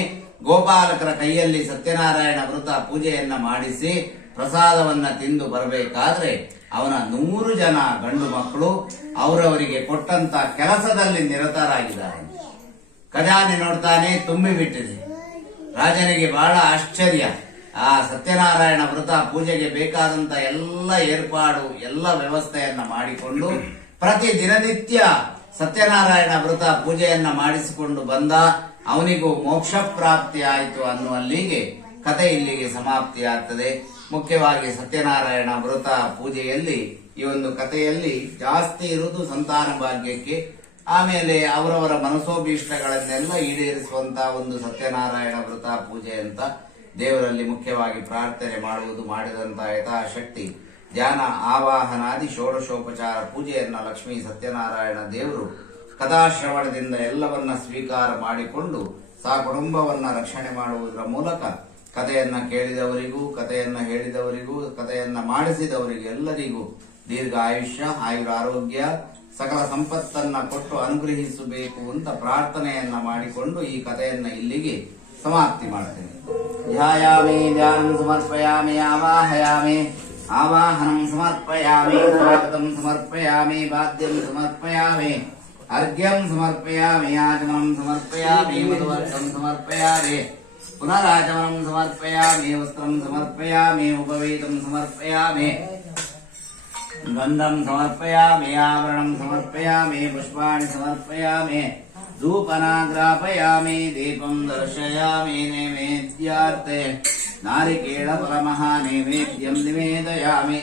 ಗೋಪಾಲಕರ ಕೈಯಲ್ಲಿ ಸತ್ಯನಾರಾಯಣ ವೃತ ಪೂಜೆಯನ್ನ ಮಾಡಿಸಿ ಪ್ರಸಾದವನ್ನ ತಿಂದು ಬರಬೇಕಾದ್ರೆ ಅವನ 100 ಜನ ಗಂಡು ಮಕ್ಕಳು ಅವರವರಿಗೆ ಕೊಟ್ಟಂತ ಕೆಲಸದಲ್ಲಿ ನಿರತರಾಗಿದ್ದಾರೆ. ಖಜಾನೆ ನೋಡ್ತಾನೆ, ತುಂಬಿ ಬಿಟ್ಟಿದೆ. ರಾಜನಿಗೆ ಬಹಳ ಆಶ್ಚರ್ಯ. ಆ ಸತ್ಯನಾರಾಯಣ ವೃತ ಪೂಜೆಗೆ ಬೇಕಾದಂತ ಎಲ್ಲ ಏರ್ಪಾಡು, ಎಲ್ಲ ವ್ಯವಸ್ಥೆಯನ್ನ ಮಾಡಿಕೊಂಡು ಪ್ರತಿ ದಿನನಿತ್ಯ ಸತ್ಯನಾರಾಯಣ ವೃತ ಪೂಜೆಯನ್ನ ಮಾಡಿಸಿಕೊಂಡು ಬಂದ. ಅವನಿಗೂ ಮೋಕ್ಷ ಪ್ರಾಪ್ತಿ ಆಯಿತು ಅನ್ನುವಲ್ಲಿಗೆ ಕತೆ ಇಲ್ಲಿಗೆ ಸಮಾಪ್ತಿ ಆಗ್ತದೆ. ಮುಖ್ಯವಾಗಿ ಸತ್ಯನಾರಾಯಣ ವೃತ ಪೂಜೆಯಲ್ಲಿ ಈ ಒಂದು ಕಥೆಯಲ್ಲಿ ಜಾಸ್ತಿ ಇರುವುದು ಸಂತಾನ ಭಾಗ್ಯಕ್ಕೆ, ಆಮೇಲೆ ಅವರವರ ಮನಸೋಭೀಷ್ಟಗಳನ್ನೆಲ್ಲ ಈಡೇರಿಸುವಂತಹ ಒಂದು ಸತ್ಯನಾರಾಯಣ ವೃತ ಪೂಜೆ ಅಂತ ದೇವರಲ್ಲಿ ಮುಖ್ಯವಾಗಿ ಪ್ರಾರ್ಥನೆ ಮಾಡುವುದು. ಮಾಡಿದಂತಹ ಯಥಾಶಕ್ತಿ ಧ್ಯಾನ ಆವಾಹನಾದಿ ಷೋಡಶೋಪಚಾರ ಪೂಜೆಯನ್ನ ಲಕ್ಷ್ಮೀ ಸತ್ಯನಾರಾಯಣ ದೇವರು ಕಥಾಶ್ರವಣದಿಂದ ಎಲ್ಲವನ್ನ ಸ್ವೀಕಾರ ಮಾಡಿಕೊಂಡು ಕುಟುಂಬವನ್ನ ರಕ್ಷಣೆ ಮಾಡುವುದರ ಮೂಲಕ ಕಥೆಯನ್ನ ಕೇಳಿದವರಿಗೂ, ಕಥೆಯನ್ನ ಹೇಳಿದವರಿಗೂ, ಕಥೆಯನ್ನ ಮಾಡಿಸಿದವರಿಗೂ ಎಲ್ಲರಿಗೂ ದೀರ್ಘ ಆಯುಷ್ಯ, ಆಯುರಾರೋಗ್ಯ, ಸಕಲ ಸಂಪತ್ತನ್ನ ಕೊಟ್ಟು ಅನುಗ್ರಹಿಸಬೇಕು ಅಂತ ಪ್ರಾರ್ಥನೆಯನ್ನ ಮಾಡಿಕೊಂಡು ಈ ಕಥೆಯನ್ನ ಇಲ್ಲಿಗೆ ಸಮಾಪ್ತಿ ಮಾಡ್ತೇನೆ. ಧ್ಯಾಯಾಮಿ ಧ್ಯಾನಂ ಸಮರ್ಪಯಾಮಿ ಆವಾಹಯಾಮಿ ಆವಾಹನಂ ಸಮರ್ಪಯಾಮಿ ಸ್ವಾಗತಂ ಸಮರ್ಪಯಾಮಿ ವಾದ್ಯಂ ಸಮರ್ಪಯಾಮಿ ಅರ್ಘ್ಯಂ ಸಮರ್ಪಯಾಮಿ ಆಚಮನಂ ಸಮರ್ಪಯಾಮಿ ಮಧುವರ್ಕಂ ಸಮರ್ಪಯಾಮಿ ಪುನರಾಚಮನಂ ಸಮರ್ಪಯಾಮಿ ವಸ್ತ್ರಂ ಸಮರ್ಪಯಾಮಿ ಉಪವೀತಂ ಸಮರ್ಪಯಾಮಿ ಗಂಧಂ ಸಮರ್ಪಯಾಮಿ ಆಭರಣಂ ಸಮರ್ಪಯಾಮಿ ಪುಷ್ಪಾಣಿ ಸಮರ್ಪಯಾಮಿ ಧೂಪನಾಗ್ರಾಪಯಾಮಿ ದೀಪಂ ದರ್ಶಯಾಮಿ ನೈವೇದ್ಯಾರ್ತೆ ನಾರಿಕೇಳ ಪರಮಃ ನೈವೇದ್ಯಂ ನಿವೇದಯಾಮಿ.